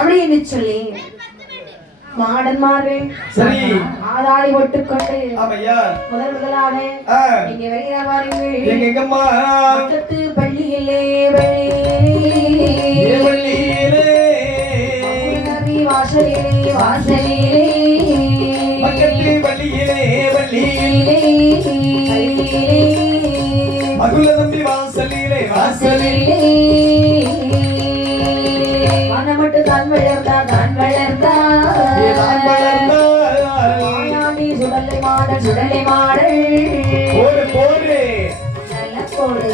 அப்படின்னு சொல்லி மாடன்மார்கள் சரி ஆதாளி ஒட்டுக்கொண்டு ஆமையா முதலாக இங்க வெளியே வாருங்கள். எங்கம்மா பக்கத்து பள்ளியிலே வாசலிலே வாசலிலே பக்கத்து பள்ளியிலே மகுல தம்பி வாசலிலே வாசலிலே மனமட்டு தான் வளர்ந்தா மாயாண்டி சுடலை மாடல் போடு நல்ல போடு.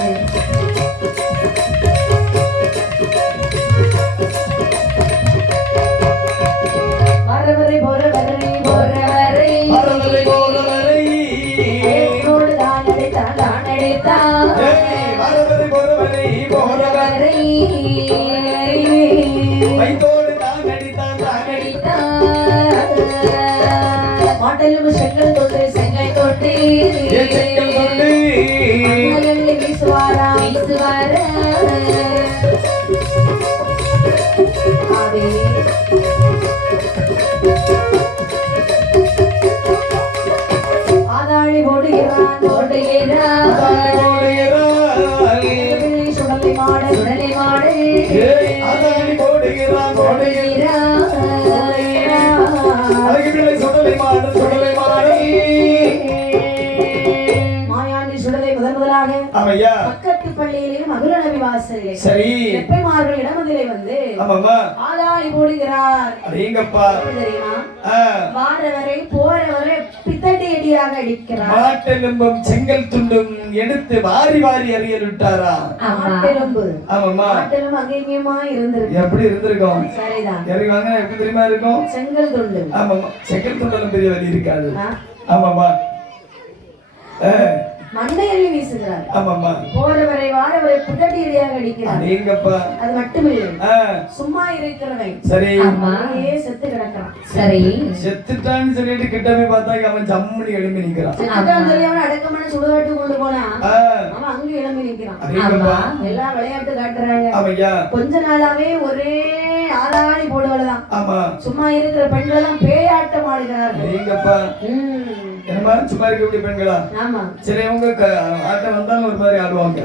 வரவரை போறவரை என்னோடு தான் அடைத்தான் வரவரை போறவரை வைத்தோடு தான் அடித்தான் மாட்டலும் செங்கல் தொட்டு வீசுவாரா ஆதாளி போடுகிறான் சுடலை மாடு மாயாண்டி சுடலை முதலாக பக்கத்து பள்ளியிலேயும் மகுல நபி வாசலிலே சரி எப்பைமார்கள் இடமதிலே வந்து ஆதாளி போடுகிறார். தெரியுமா வாரவரை போறவரை பித்தட்டி அடியாக அடிக்கிறார். மாட்டெலும்பும் செங்கல் துண்டும் எடுத்து வாரி அறியல் விட்டாரா? மாட்டெலும்பு அங்கேயுமா இருந்திருக்கு. எப்படி இருந்திருக்கும்? சரிதான். இறங்குவாங்க எப்படி தெரியுமா இருக்கும்? செங்கல் துண்டு. ஆமாமா செங்கல் துண்டலும் பெரிய வலி இருக்காது. ஆமாமா மண்டையள்ளி வீசுகிறார். ஆமாமா போறவரை வாரவரை பித்தட்டி அடியாக அடிக்கிறார். அது மட்டுமில்லை சும்மா இருக்கிறவன் சரி அம்மாயே செத்து கிடக்கிறான். சரி செத்துட்டான்னு சொல்லிட்டு கிட்ட போய் பார்த்தா அவன் ஜம்முனி எழும்பி நிக்கிறான். செத்துட்டான்னு சொல்லி அவன் அடக்கமான சுடுகாட்டு கொண்டு போனா அவன் அங்க எழும்பி நிக்கிறான். எல்லாம் விளையாட்டு காட்டுறாங்க. கொஞ்ச நாளாவே ஒரே ஆளாடி போடுவதுதான். சும்மா இருக்கிற பெண்கள் எல்லாம் பேயாட்டம் ஆடுகிறார்கள். என்னமா சும்மா இருக்க பெண்களா? ஆமா சரி அவங்க ஆட்டம் வந்தாலும் ஒரு மாதிரி ஆடுவாங்க.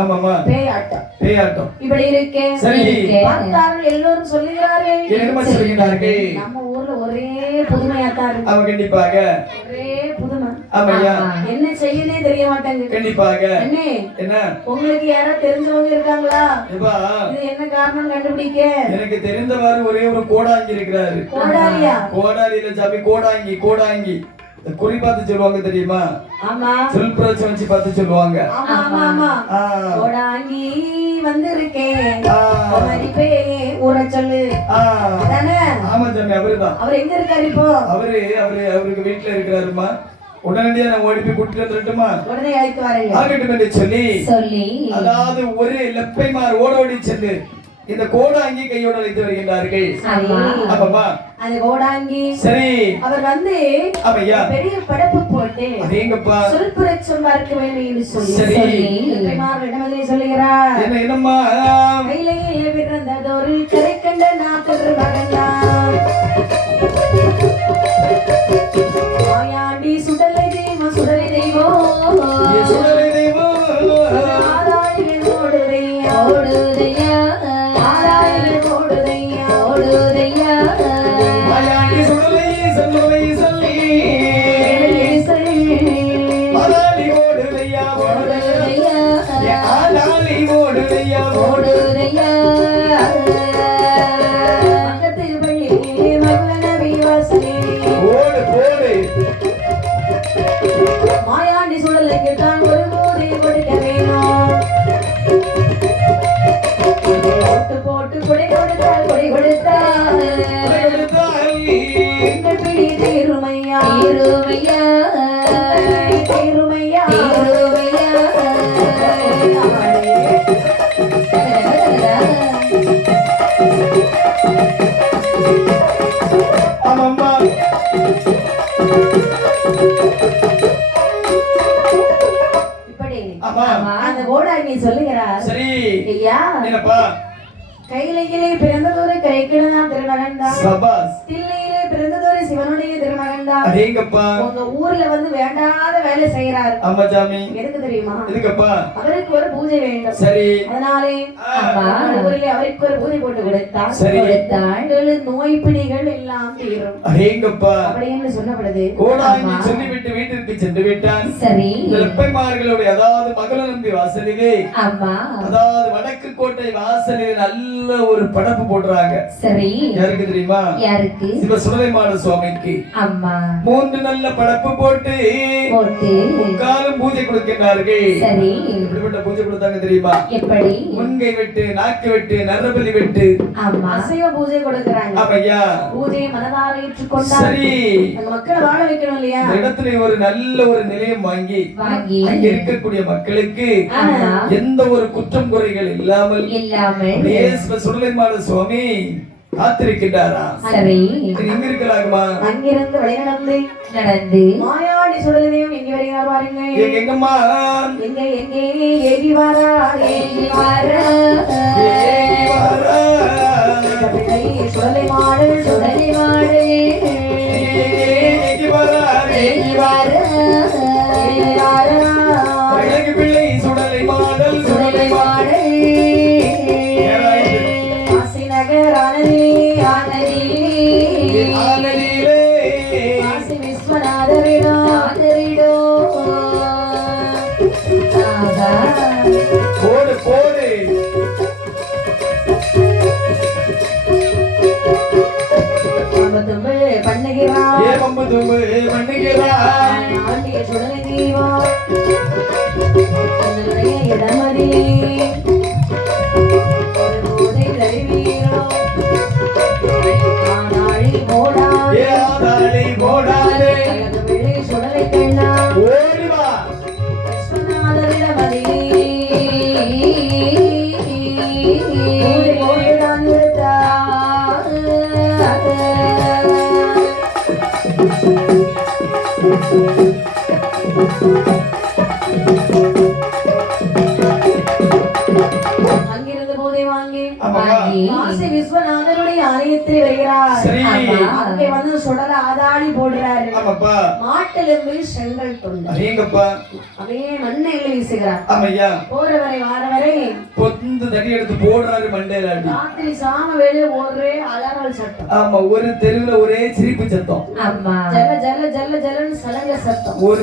ஆமாமா பேயாட்டம் இப்படி இருக்கே. சரி பார்த்தார்கள் எல்லோரும் சொல்லுகிறார்கள். என்னமா சொல்லுகிறார்கள்? நம்ம ஊர்ல ஒரே புதுமையாத்தாரு. அவ கண்டிப்பாக ஒரே புதுமை. ஆமாயா என்ன செய்யனே தெரிய மாட்டாங்க. கண்டிப்பாக என்ன உங்களுக்கு யாரா தெரிஞ்சவங்க இருக்காங்களா? இது என்ன காரணம் கண்டுபிடிக்க? எனக்கு தெரிந்தவாறு ஒரே ஒரு கோடாங்கி இருக்கிறாரு. கோடாரியா? கோடாரியில சாமி கோடாங்கி குறி பார்த்து சொல்லுவாங்க தெரியுமா? ஆமா சொல் பிரச்சனை வச்சு பார்த்து சொல்லுவாங்க. ஆமா கோடாங்கி வந்திருக்கேன் மதிப்பே ஊர சொல்லு. அதானே? ஆமா சாமி அவருதான். அவர் எங்க இருக்காரு இப்போ? அவருக்கு வீட்டுல இருக்கிறாருமா. உடனடியா நான் ஓடி போய் கூட்டிட்டு வந்துட்டுமா? உடனே அழைத்து வரேன் ஆகட்டும் என்று சொல்லி அதாவது ஒரு லெப்பைமார் ஓடோடி சென்று இந்த கோடாங்கி கையோட வைத்து வருகின்றார்கள். ஆமா. அப்பப்பா அந்த கோடாங்கி சரி அவர் வந்து ஆமையா பெரிய படப்பு போட்டு அதேங்கப்பா சொல்புரட்சம் பார்க்க வேண்டும் என்று சொல்லி சரி இடமதிலே சொல்லுகிறார். என்னம்மா கையிலே பிறந்ததொரு கரைக்கண்ட நாட்டு மகன்தான் மாயாண்டி சுடலை தெய்வம் சுடலை தெய்வம் சுடலை தெய்வம் ஆராய்கள் ஓடுதையா ஓடுதையா ஆராய்கள் ஓடுதையா ஓடுதையா மாயாண்டி சுடலை சொல்லுலை சொல்லி சொல்லி ஆலாலி ஓடுதையா ஓடுதையா ஆலாலி ஓடுதையா ஓடுதையா பக்கத்து பள்ளியிலே மகளநபி வாசலே ஓடு போடு மாயாண்டி சுடலுக்கு தான் ஒரு போதை கொடுக்க வேணும். போட்டு போட்டு கொடை கொடுத்தால் கொடை கொடுத்தால் எங்கள் பிடி தீருமையா தீருமையா தீருமையா தீருமையா ஆமாம்மா இப்படி ஆமா அந்த கோடாங்கி சொல்லுகிறார். சரி ஐயா என்னப்பா கையிலே பிறந்ததொரு கரைக்கிடனா திருமகன் தான் சபாஸ் தில்லையிலே பிறந்ததொரு சிவனுடைய திருமகன் தான் அதேங்கப்பா உங்க ஊர்ல வந்து வேண்டாத வேலை செய்யறாரு. ஆமா சாமி எதுக்கு தெரியுமா? எதுக்கப்பா அவருக்கு ஒரு பூஜை வேண்டும். சரி அதனாலே அந்த ஊரிலே அவருக்கு ஒரு பூஜை போட்டு கொடுத்தார். சரி கொடுத்தாள் நோய் பிணிகள் எல்லாம் தீரும் அதேங்கப்பா அப்படி என்று சொன்னப்படுது. கோடாங்கி சொல்லிவிட்டு வீட்டிற்கு சென்று விட்டான். சரி வெப்பைமார்களுடைய அதாவது மகள நம்பி வாசலிலே ஆமா அதாவது வடக்கு கோட்டை வாசலில் நல்ல ஒரு படப்பு போடுறாங்க. சரி யாருக்கு தெரியுமா? யாருக்கு? சிவ சுடலைமாட சுவாமிக்கு அம்மா 3 நல்ல படப்பு போட்டு போட்டு முக்காலும் பூஜை கொடுக்கிறார்கள். சரி எப்படிப்பட்ட பூஜை கொடுத்தாங்க தெரியுமா? எப்படி? முன்கை வெட்டு நாக்கு வெட்டு நரபலி வெட்டு ஆமா அசைவ பூஜை கொடுக்கறாங்க. ஆமையா பூஜையை மனதார ஏற்றுக்கொண்டார். சரி அந்த மக்களை வாழ வைக்கணும் இல்லையா? இந்த இடத்துல ஒரு நல்ல ஒரு நிலையம் வாங்கி வாங்கி அங்க இருக்கக்கூடிய மக்களுக்கு ஆமா எந்த ஒரு குற்றம் குறைகள் இல்லாமல் இல்லாமல் அப்படியே சிவ சுடலைமாட சுவாமி காத்திருக்கின்றாரா? சரி இது எங்க இருக்கலாகுமா? அங்கிருந்து வழிநடந்து நடந்து மாயாடி சுடலையும் எங்க வருகிறார் பாருங்க. எங்கம்மா எங்க எங்கே ஏகி வாரா ஏகி வாரா ஏகி வாரா. இந்த பிள்ளை சுடலை மாடு சுடலை மாடு ஏகி வாரா. ஏகி வாரா ஏகி வாரா அழகு பிள்ளை சுடலை மாடல் சுடலை மாடு காசி நகர் ஆனதிலே ஆனதிலே காசி விஸ்வநாதரிடம் ஆதரிடோ ஆகா போடு போடு பண்ணுகிறார் ஏ பம்பு தும்பு பண்ணுகிறான். ஆண்டிய சுடலை தீவம் என்னுடைய இடமதிலே ஒரு போதை அறிவீரோ ஆனாழி போடாதே ஏ ஆதாளி போடாதே அழகு வெள்ளை சுடலை கண்ணா ஓடி வா. விஸ்வநாதரிடமதிலே பூஜை போட்டுதான் விடுத்தார். அங்கிருந்து போதை வாங்கி ஆமாவா? காசி விஸ்வநாதருடைய ஆலயத்தில் வருகிறார். சரி அங்கே வந்து சுடல ஆதாடி போடுறாரு. ஆமாப்பா மாட்டெலும்பு செங்கல் தொண்டு அதேங்கப்பா அப்படியே மண்ணெயில் வீசுகிறார். ஆமையா போறவரை வாரவரை பொந்து தடி எடுத்து போடுறாரு மண்டையில அடி. ராத்திரி சாம வேலை ஒரே அலறல் சத்தம். ஆமா ஒரு தெருவுல ஒரே சிரிப்பு சத்தம். அம்மா ஜல்ல ஜல்ல ஜல்ல ஜல்லன்னு சலங்க சத்தம். ஒரு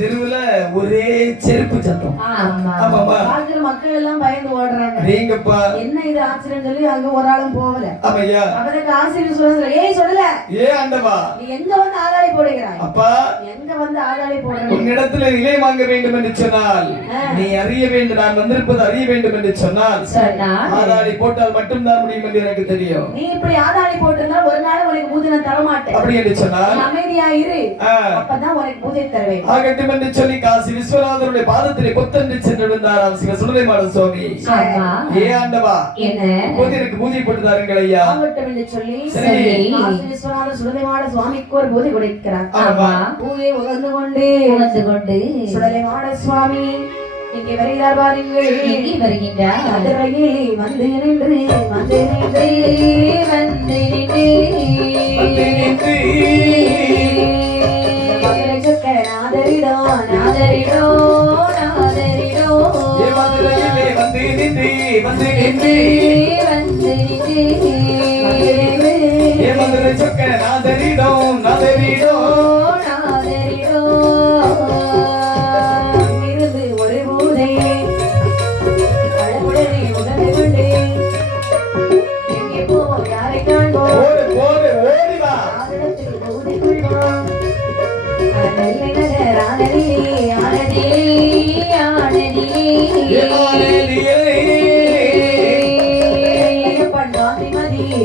தெருவுல ஒரே செருப்பு சத்தம். ஆமா ஆமாப்பா பாக்குற மக்கள் எல்லாம் பயந்து ஓடுறாங்க. அதேங்கப்பா என்ன இது ஆச்சரியம் சொல்லி அங்க ஒரு ஆளும் போகல. ஆமையா அவருக்கு ஆசிரியர் சொல்ல ஏய் சொல்லல ஏ ஆண்டவா நீ எங்க வந்து ஆதாளி போடுகிறாய் அப்பா எங்க வந்து ஆதாளி போடுற உன்னிடத்துல நிலை வாங்க வேண்டும் என்று சொன்னால் நீ அறிய வேண்டும் நான் வந்திருப்பது அறிய வேண்டும் என்று சொன்னால் ஆதாளி போட்டால் மட்டும்தான் முடியும் என்று எனக்கு தெரியும் நீ இப்படி ஆதாளி போட்டிருந்தா ஒரு நாள் உனக்கு பூஜை நான் தர மாட்டேன் அப்படி என்று சொன்னால் அமைதியா இரு அப்பதான் உனக்கு பூஜை தருவேன் ஆகட்டும் என்று சொல்லி காசி விஸ்வநாதருடைய பாதத்திலே கொத்தன்று சென்று விழுந்தாராம் சிவ சுடலைமாட சுவாமி ஏ ஆண்டவா இப்போது எனக்கு பூஜை போட்டு தாருங்கள் ஐயா ஆகட்டும் என்று சொல்லி காசி விஸ்வநாதர் சுடலைமாட சுவாமிக்கு ஒரு பூஜை கொடுக்கிறார் பூஜை உகந்து கொண்டு சுடலைமாட சுவாமி இங்கே வருகிறார் பாருங்கள் எங்கே வருகின்றார் மதுரையிலே வந்து நின்று மதுரை சொக்க நாதரிடோ நாதரிடோ நாதரிடோ மதுரையிலே வந்து நின்று மதுரை சொக்க நாதரிடோ நாதரிடோ நாதரிடோ இருந்து ஒரு பூதை அழகுடனே உகந்து கொண்டு எங்கே போ யாரை காண்போ ஓடி வா ஆதரத்தில் பூதை கொள்வோம் நெல்லை நகர் ஆனதிலே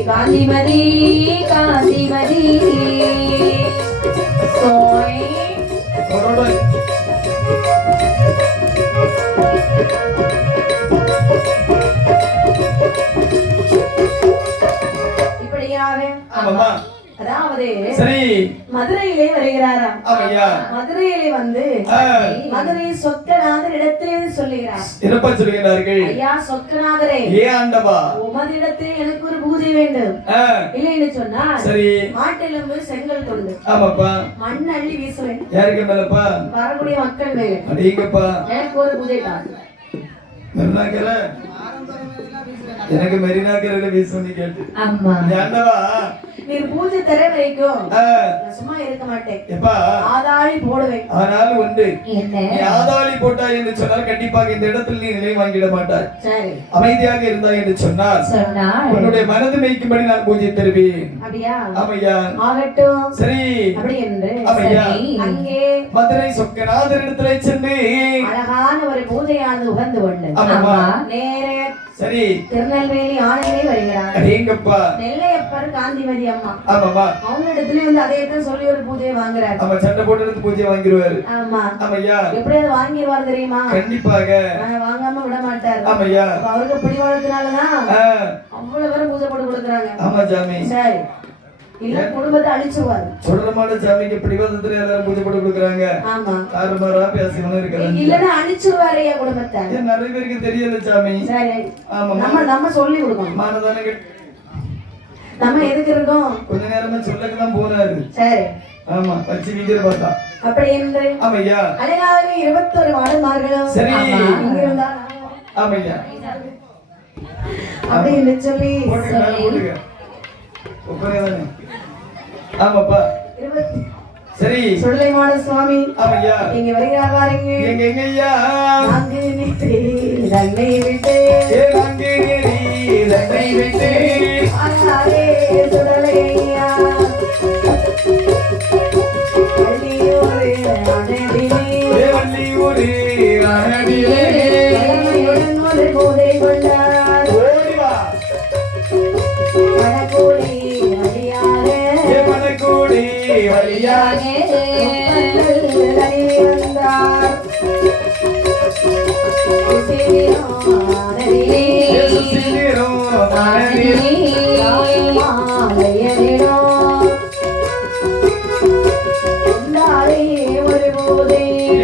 காந்திமதி காந்திமதி சோய் இப்படியாக அதாவது சரி மதுரையிலே வருகிறாராம் ஆமையா மதுரையிலே வந்து மதுரை சொக்கநாதர் இடத்திலே சொல்லுகிறார் என்னப்பா சொல்லுகிறார்கள் ஐயா சொக்கநாதரே ஏ ஆண்டவா உமதிடத்தில் எனக்கு ஒரு பூஜை வேண்டும் இல்லைன்னு சொன்னா சரி மாட்டெலும்பு செங்கல் கொண்டு ஆமாப்பா மண் அள்ளி வீசுவேன் யாருக்கு மேலப்பா வரக்கூடிய மக்கள் மேல அடிங்கப்பா எனக்கு ஒரு பூஜை தான் மெரினாக்கர எனக்கு மெரினாக்கர வீசுன்னு கேட்டு அம்மா ஆண்டவா நீ பூஜை தர வரைக்கும் நான் சும்மா இருக்க மாட்டேன் எப்பா ஆதாளி போடுவேன் ஆனாலும் உண்டு என்ன நீ ஆதாளி போட்டாய் என்று சொன்னால் கண்டிப்பாக இந்த இடத்தில் நீ நிலை வாங்கிட மாட்டாய் சரி அமைதியாக இருந்தாய் என்று சொன்னால் உன்னுடைய மனது மேய்க்கும்படி நான் பூஜை தருவேன் அப்படியா ஆமையா ஆகட்டும் சரி அப்படி என்று ஆமையா அங்கே மதுரை சொக்கநாதர் இடத்துல சென்று அழகான ஒரு பூஜையானது உகந்து கொண்டு ஆமாமா நேரே சரி திருநெல்வேலி ஆனந்தே வருகிறார் அடேங்கப்பா நெல்லையப்பர் காந்திமதி அம்மா ஆமாமா அவங்க இடத்துல வந்து அதே தான் சொல்லி ஒரு பூஜையை வாங்குறாரு ஆமா சண்டை போட்டு பூஜை வாங்கிடுவாரு ஆமா ஆமையா எப்படி அதை வாங்கிடுவார் தெரியுமா கண்டிப்பாக வாங்காம விட மாட்டாரு ஆமையா அவருக்கு பிடிவாதத்தினாலதான் அவ்வளவு பேரும் பூஜை போட்டு கொடுக்குறாங்க ஆமா ஜாமி சரி இல்ல குடும்பத்தை அழிச்சுவாரு சொல்றமான ஜாமிக்கு பிடிவாதத்துல எல்லாரும் பூஜை போட்டு கொடுக்குறாங்க ஆமா ஆறுமாரா பேசிக்கணும் இருக்காங்க இல்லன்னா அழிச்சுவாரு என் குடும்பத்தை நிறைய பேருக்கு தெரியல ஜாமி சரி ஆமா நம்ம சொல்லி கொடுக்கணும் மானதானே நம்ம எதுக்கு இருக்கோம் கொஞ்ச நேரமா சொல்லக்கு தான் போறாரு சரி ஆமா வச்சு வீக்கிற பார்த்தா அப்படி என்று ஆமையா அழகாக 21 மாடமார்களும் சரி இங்க இருந்தா ஆமையா அப்படி என்று சொல்லி போட்டுக்க ஒப்பனே ஆமாப்பா சரி சுடலைமாட சுவாமி ஆமையா இங்க வருகிறார் பாருங்க எங்கய்யா நாங்க தன்னை விட்டு நாங்க தன்னை விட்டு அழகாரே சுடலையா வள்ளியூரே அனடிலே தலைமையுடன் ஒரு போதை கொண்டார் ஓடிவா மனக்கூடி அடியாரே மனக்கூடி வழியாக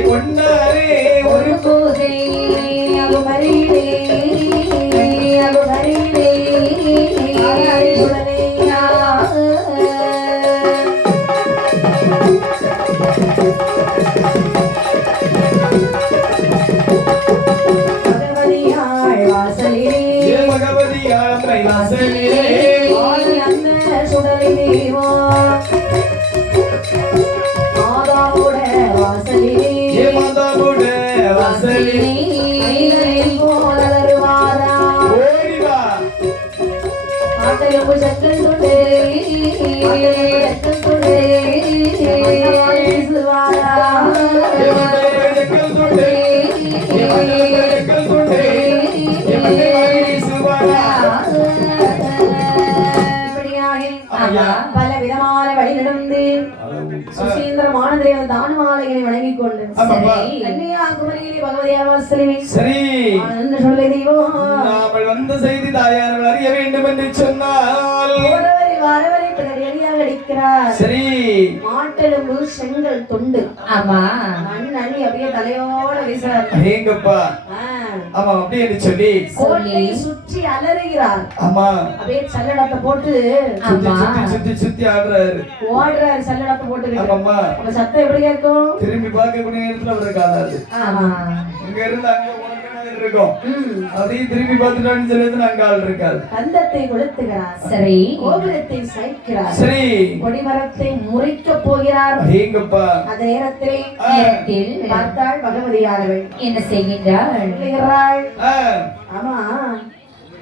வந்தார் ஒரு பூஜை திருவடிகளை வணங்கிக் கொண்டு ஆமாப்பா. கன்னியாகுமரியிலே பகவதியார் வாசலே சரி என்று சொல்ல தெய்வம் நாமல் வந்த செய்தி தாயானவள் அறிய வேண்டும் என்று சொன்னால் போறவரை வாரவரை பிறர் எளியாக அடிக்கிறார் சரி மாட்டெலும்பு செங்கல் துண்டு ஆமா மண் அள்ளி அப்படியே தலையோட வீசுறார் ஏங்கப்பா ஆமா அப்படி என்று சொல்லி கோட்டை சுற்றி அலறுகிறார் ஆமா அப்படியே சல்லடத்தை போட்டு சுத்தி ஆமா. சுத்தி சுத்தி சுத்தி ஆடுறாரு ஓடுறாரு சல்லடத்தை போட்டு ஆமாம்மா அப்ப சத்தம் எப்படி கேட்கும் திரும்பி பார்க்கக்கூடிய நேரத்துல அவருக்கு ஆகாது ஆமா இங்க இருந்து அங்க உனக்கு என்ன இருக்கும் ம். அதையும் திரும்பி பார்த்துட்டான்னு சொல்லி அங்க ஆள் இருக்காது கந்தத்தை கொளுத்துகிறார் சரி கோபுரத்தை சாய்க்கிறார் சரி கொடிமரத்தை முறிக்க போகிறார் ஏங்கப்பா அந்த நேரத்திலே நேரத்தில் பார்த்தாள் பகவதியானவள் என்ன செய்கின்றாள் சொல்லுகிறாள் ஆ, ஆமா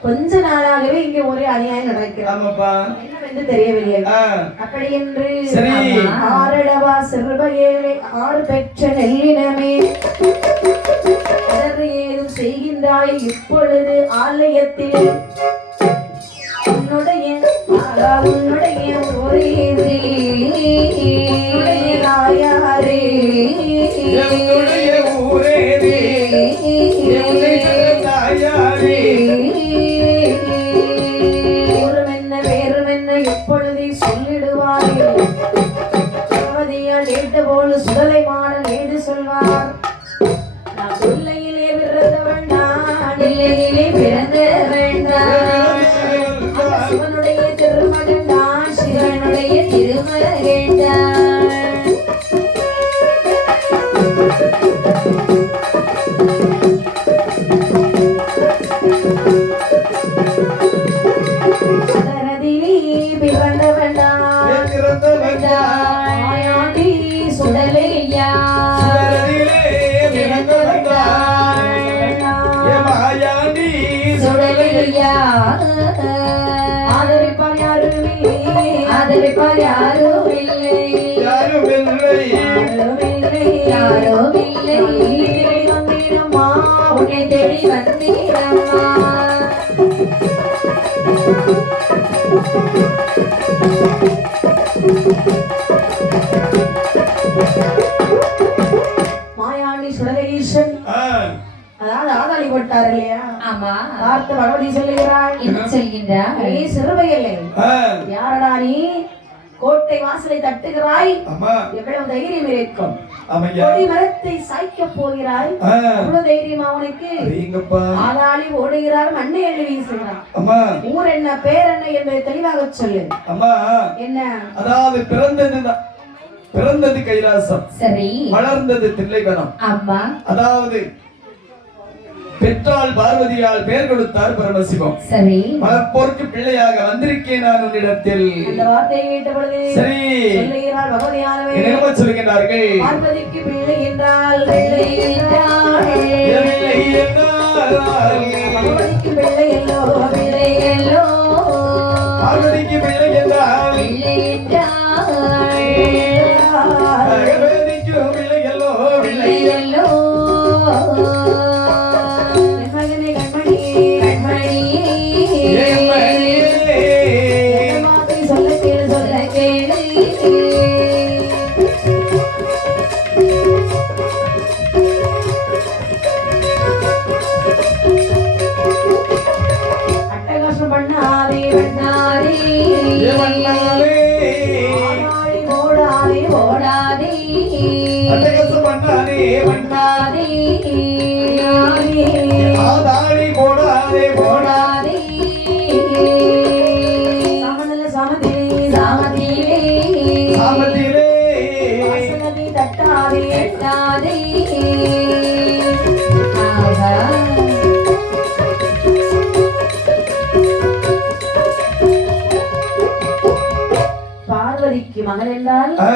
கொஞ்ச நாளாகவே இங்கே ஒரே அநியாயம் நடக்கிறது ஆமாப்பா என்னவென்று தெரியவில்லை ஆ, அப்படி என்று சரி. ஆறடவா சிறுபையேழை ஆறு பெற்ற நெல்லினமே அதற்கு ஏதும் செய்கின்றாய் இப்பொழுது ஆலயத்தில் உன்னுடைய உன்னுடைய ஒரே தாயாரே என்னுடைய ஊரேரே, என்னுடைய தாயாரே. ஊருமென்ன வேறுமென்ன எப்பொழுதே சொல்லிடுவாரே பகவதியால் ஏற்ற போல சுடலை மாடல் ஏது சொல்வார் நான் பிள்ளையிலே பிறந்தவன் நான் இல்லையிலே பிறந்த வேண்டாம் சிவனுடைய திருமகன் நான் சிவனுடைய திருமகன் தான் சரதிலே பிறந்தவன் நான் பிறந்தவன் மாயாண்டி சுடலையா சுடரிலே பிறந்தவன் மாயாண்டி சுடலையா ஆதரிப்பார் யாரும் இல்லை ஆதரிப்பார் யாரும் இல்லை யாரும் இல்லை யாரும் இல்லை யாரும் இல்லை தேடி வந்தீரம்மா உன்னை தேடி வந்தீரம்மா மாயாண்டி சுடலேசன் ஆ, அதாவது ஆதாளி போட்டார் இல்லையா ஆமா பார்த்து பகவதி சொல்லுகிறாள் என்ன சொல்கின்றாள் நீ சிறுவையில்லை ஆ, யாரடா நீ கோட்டை வாசலை தட்டுகிறாய் ஆமா எவ்வளவு தைரியம் இருக்கும் ஆமையா கொடி மரத்தை சாய்க்க போகிறாய் ஆ, எவ்வளவு தைரியம் அவனுக்கு ஏங்கப்பா ஆளாளி ஓடுகிறார் மண்ணை அள்ளி வீசுகிறான் அம்மா ஊர் என்ன பேர் என்ன என்பதை தெளிவாக சொல்லு அம்மா என்ன அதாவது பிறந்தது கைலாசம் சரி வளர்ந்தது தில்லைவனம் ஆமா அதாவது பெற்றால் பார்வதியால் பெயர் கொடுத்தார் பரமசிவம் சரி வளர்ப்போர்க்கு பிள்ளையாக வந்திருக்கேன் நான் உன்னிடத்தில் அந்த வார்த்தையை கேட்ட பொழுது சரி சொல்லுகிறார் பகவதியானவே என்ன சொல்லுகிறார்கள் பார்வதிக்கு பிள்ளை என்றால் பிள்ளை என்றால் இல்லை என்றால் பகவதிக்கு பிள்ளை எல்லோ பிள்ளை எல்லோ பார்வதிக்கு பிள்ளை என்றால் இல்லை என்றாள் பகவதிக்கு பிள்ளை எல்லோ பிள்ளை எல்லோ என் மகனே கண்மணி கண்மணியே என் வார்த்தை சொல்ல கேளு சொல்ல கேளு அட்டகாசம் பண்ணாதே பண்ணாதே மன்னாரே ஆடாடி ஓடாதே ஓடாதே அட்டகாசம் பண்ணாரே ஓடாதே ஆதாடி போடாதே போடா ஓடாதே சமநல சமதிலே சாமதியிலே சாமத்திலே வாசனதி தட்டாதே எட்டாதே ஆகா பார்வதிக்கு மகன் என்றால் ஆ,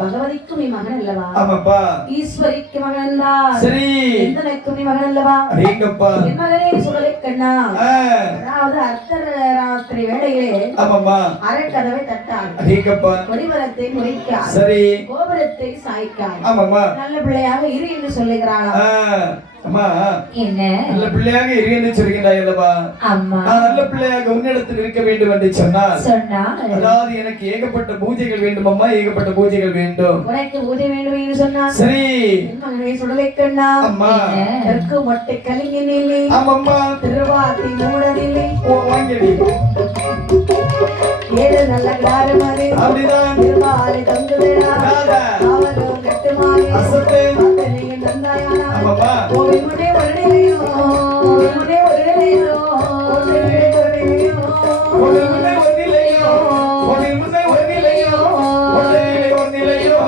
பகவதிக்கும் நீ மகன் அல்லவா ஆமாப்பா ஈஸ்வரிக்கு மகன் என்றால் சரி எந்தனைக்கும் நீ மகன் அல்லவா அடேங்கப்பா என் மகனே சுடலை கண்ணா ஆ, அதாவது அர்த்தராத்திரி வேளையிலே ஆமாம்மா அரைக்கதவை தட்டார் அடேங்கப்பா கொடிமரத்தை முறைக்கார் சரி கோபுரத்தை சாய்க்கார் ஆமாம்மா நல்ல பிள்ளையாக இரு என்று சொல்லுகிறாளாம் ஆ, அம்மா என்ன நல்ல பிள்ளையாக இரு என்று சொல்கிறாய் அல்லவா? அம்மா நான் நல்ல பிள்ளையாக உன்னிடத்தில் இருக்க வேண்டும் என்று சொன்னால் சொன்னா அதாவது எனக்கு ஏகப்பட்ட பூஜைகள் வேண்டும் அம்மா, ஏகப்பட்ட பூஜைகள் வேண்டும். உனக்கு பூஜை வேண்டும் என்று சொன்னான். சரி மகனே சுடலை கண்ணா, அம்மா. தெற்கு மொட்டை கலிங்கினிலே, ஆமாம்மா. திருவாத்தி மூடனிலே, வாங்கடி. ஏழு நல்ல காரமரே, அப்படிதான். திருவாலை தந்து விடா, ராதா. காவலும் கட்டுமாறே, அசத்தே. அத்தனையும் தந்தாயானா, ஆமாம்மா. கோவில்முனே வருணிலையோ, கோவில்முனே வருணிலையோ, ஒரு முன்னை ஒரு நிலையோ, ஒரு முன்னை ஒரு நிலையோ, ஒரு நிலை ஒரு நிலையோ.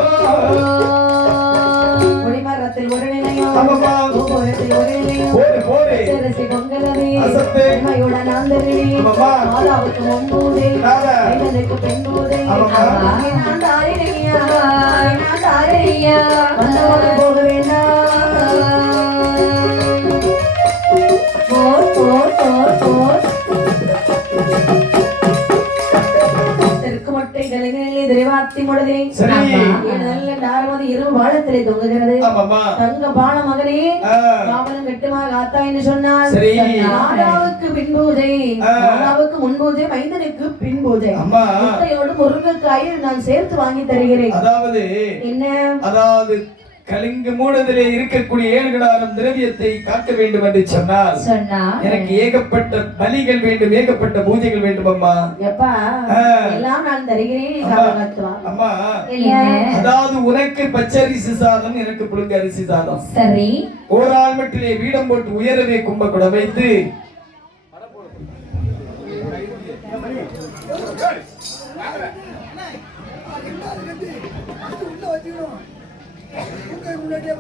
ஒளிமரத்தில் ஒரு நிலையோ, ஆமாம்மா. கோபுரத்தில் ஒரு நிலையோ, போடு போடு. சிரசி பொங்கலவே, அசத்தே. உண்மையுடன் ஆந்தரிலே, ஆமாம்மா. மாதாவுக்கு முன்பூதே, ராதா. பெண்களுக்கு பெண்பூதே, ஆமாம்மா. நான் தாரிணையா, நான் தாரிணையா, ஐயா வந்தவரை போக வேண்டாம். போர் போர் போர் போர் தெற்கு மொட்டை கலைஞர்களே திரைவாத்தி முடதிலே, சரி. ஏழு நல்ல நாரமதி இரவு வாழத்திலே தொங்குகிறது. ஆமாம்மா. தங்க பால மகனே, ஆ. காவலம் கட்டுமா காத்தா என்று சொன்னார். சரி. மாதாவுக்கு பின் பூஜை, ஆ. மாதாவுக்கு முன் பூஜை, மைந்தனுக்கு பின் பூஜை. அம்மா. முட்டையோடு முருங்கைக்காயை நான் சேர்த்து வாங்கி தருகிறேன். அதாவது என்ன கலிங்க மூடத்திலே இருக்கக்கூடிய ஏழுகளாரம் திரவியத்தை காக்க வேண்டும் என்று சொன்னால் சொன்னா எனக்கு ஏகப்பட்ட பலிகள் வேண்டும், ஏகப்பட்ட பூஜைகள் வேண்டும் அம்மா. எப்பா ஆ. எல்லாம் நான் தருகிறேன், நீ அம்மா. காப்பாத்துவா. அம்மா என்ன? அதாவது உனக்கு பச்சரிசி சாதம், எனக்கு புழுங்க அரிசி சாதம். சரி ஒரு ஆள் மட்டிலே வீடம் போட்டு உயரவே கும்பகுடம் வைத்து முன்னாடியே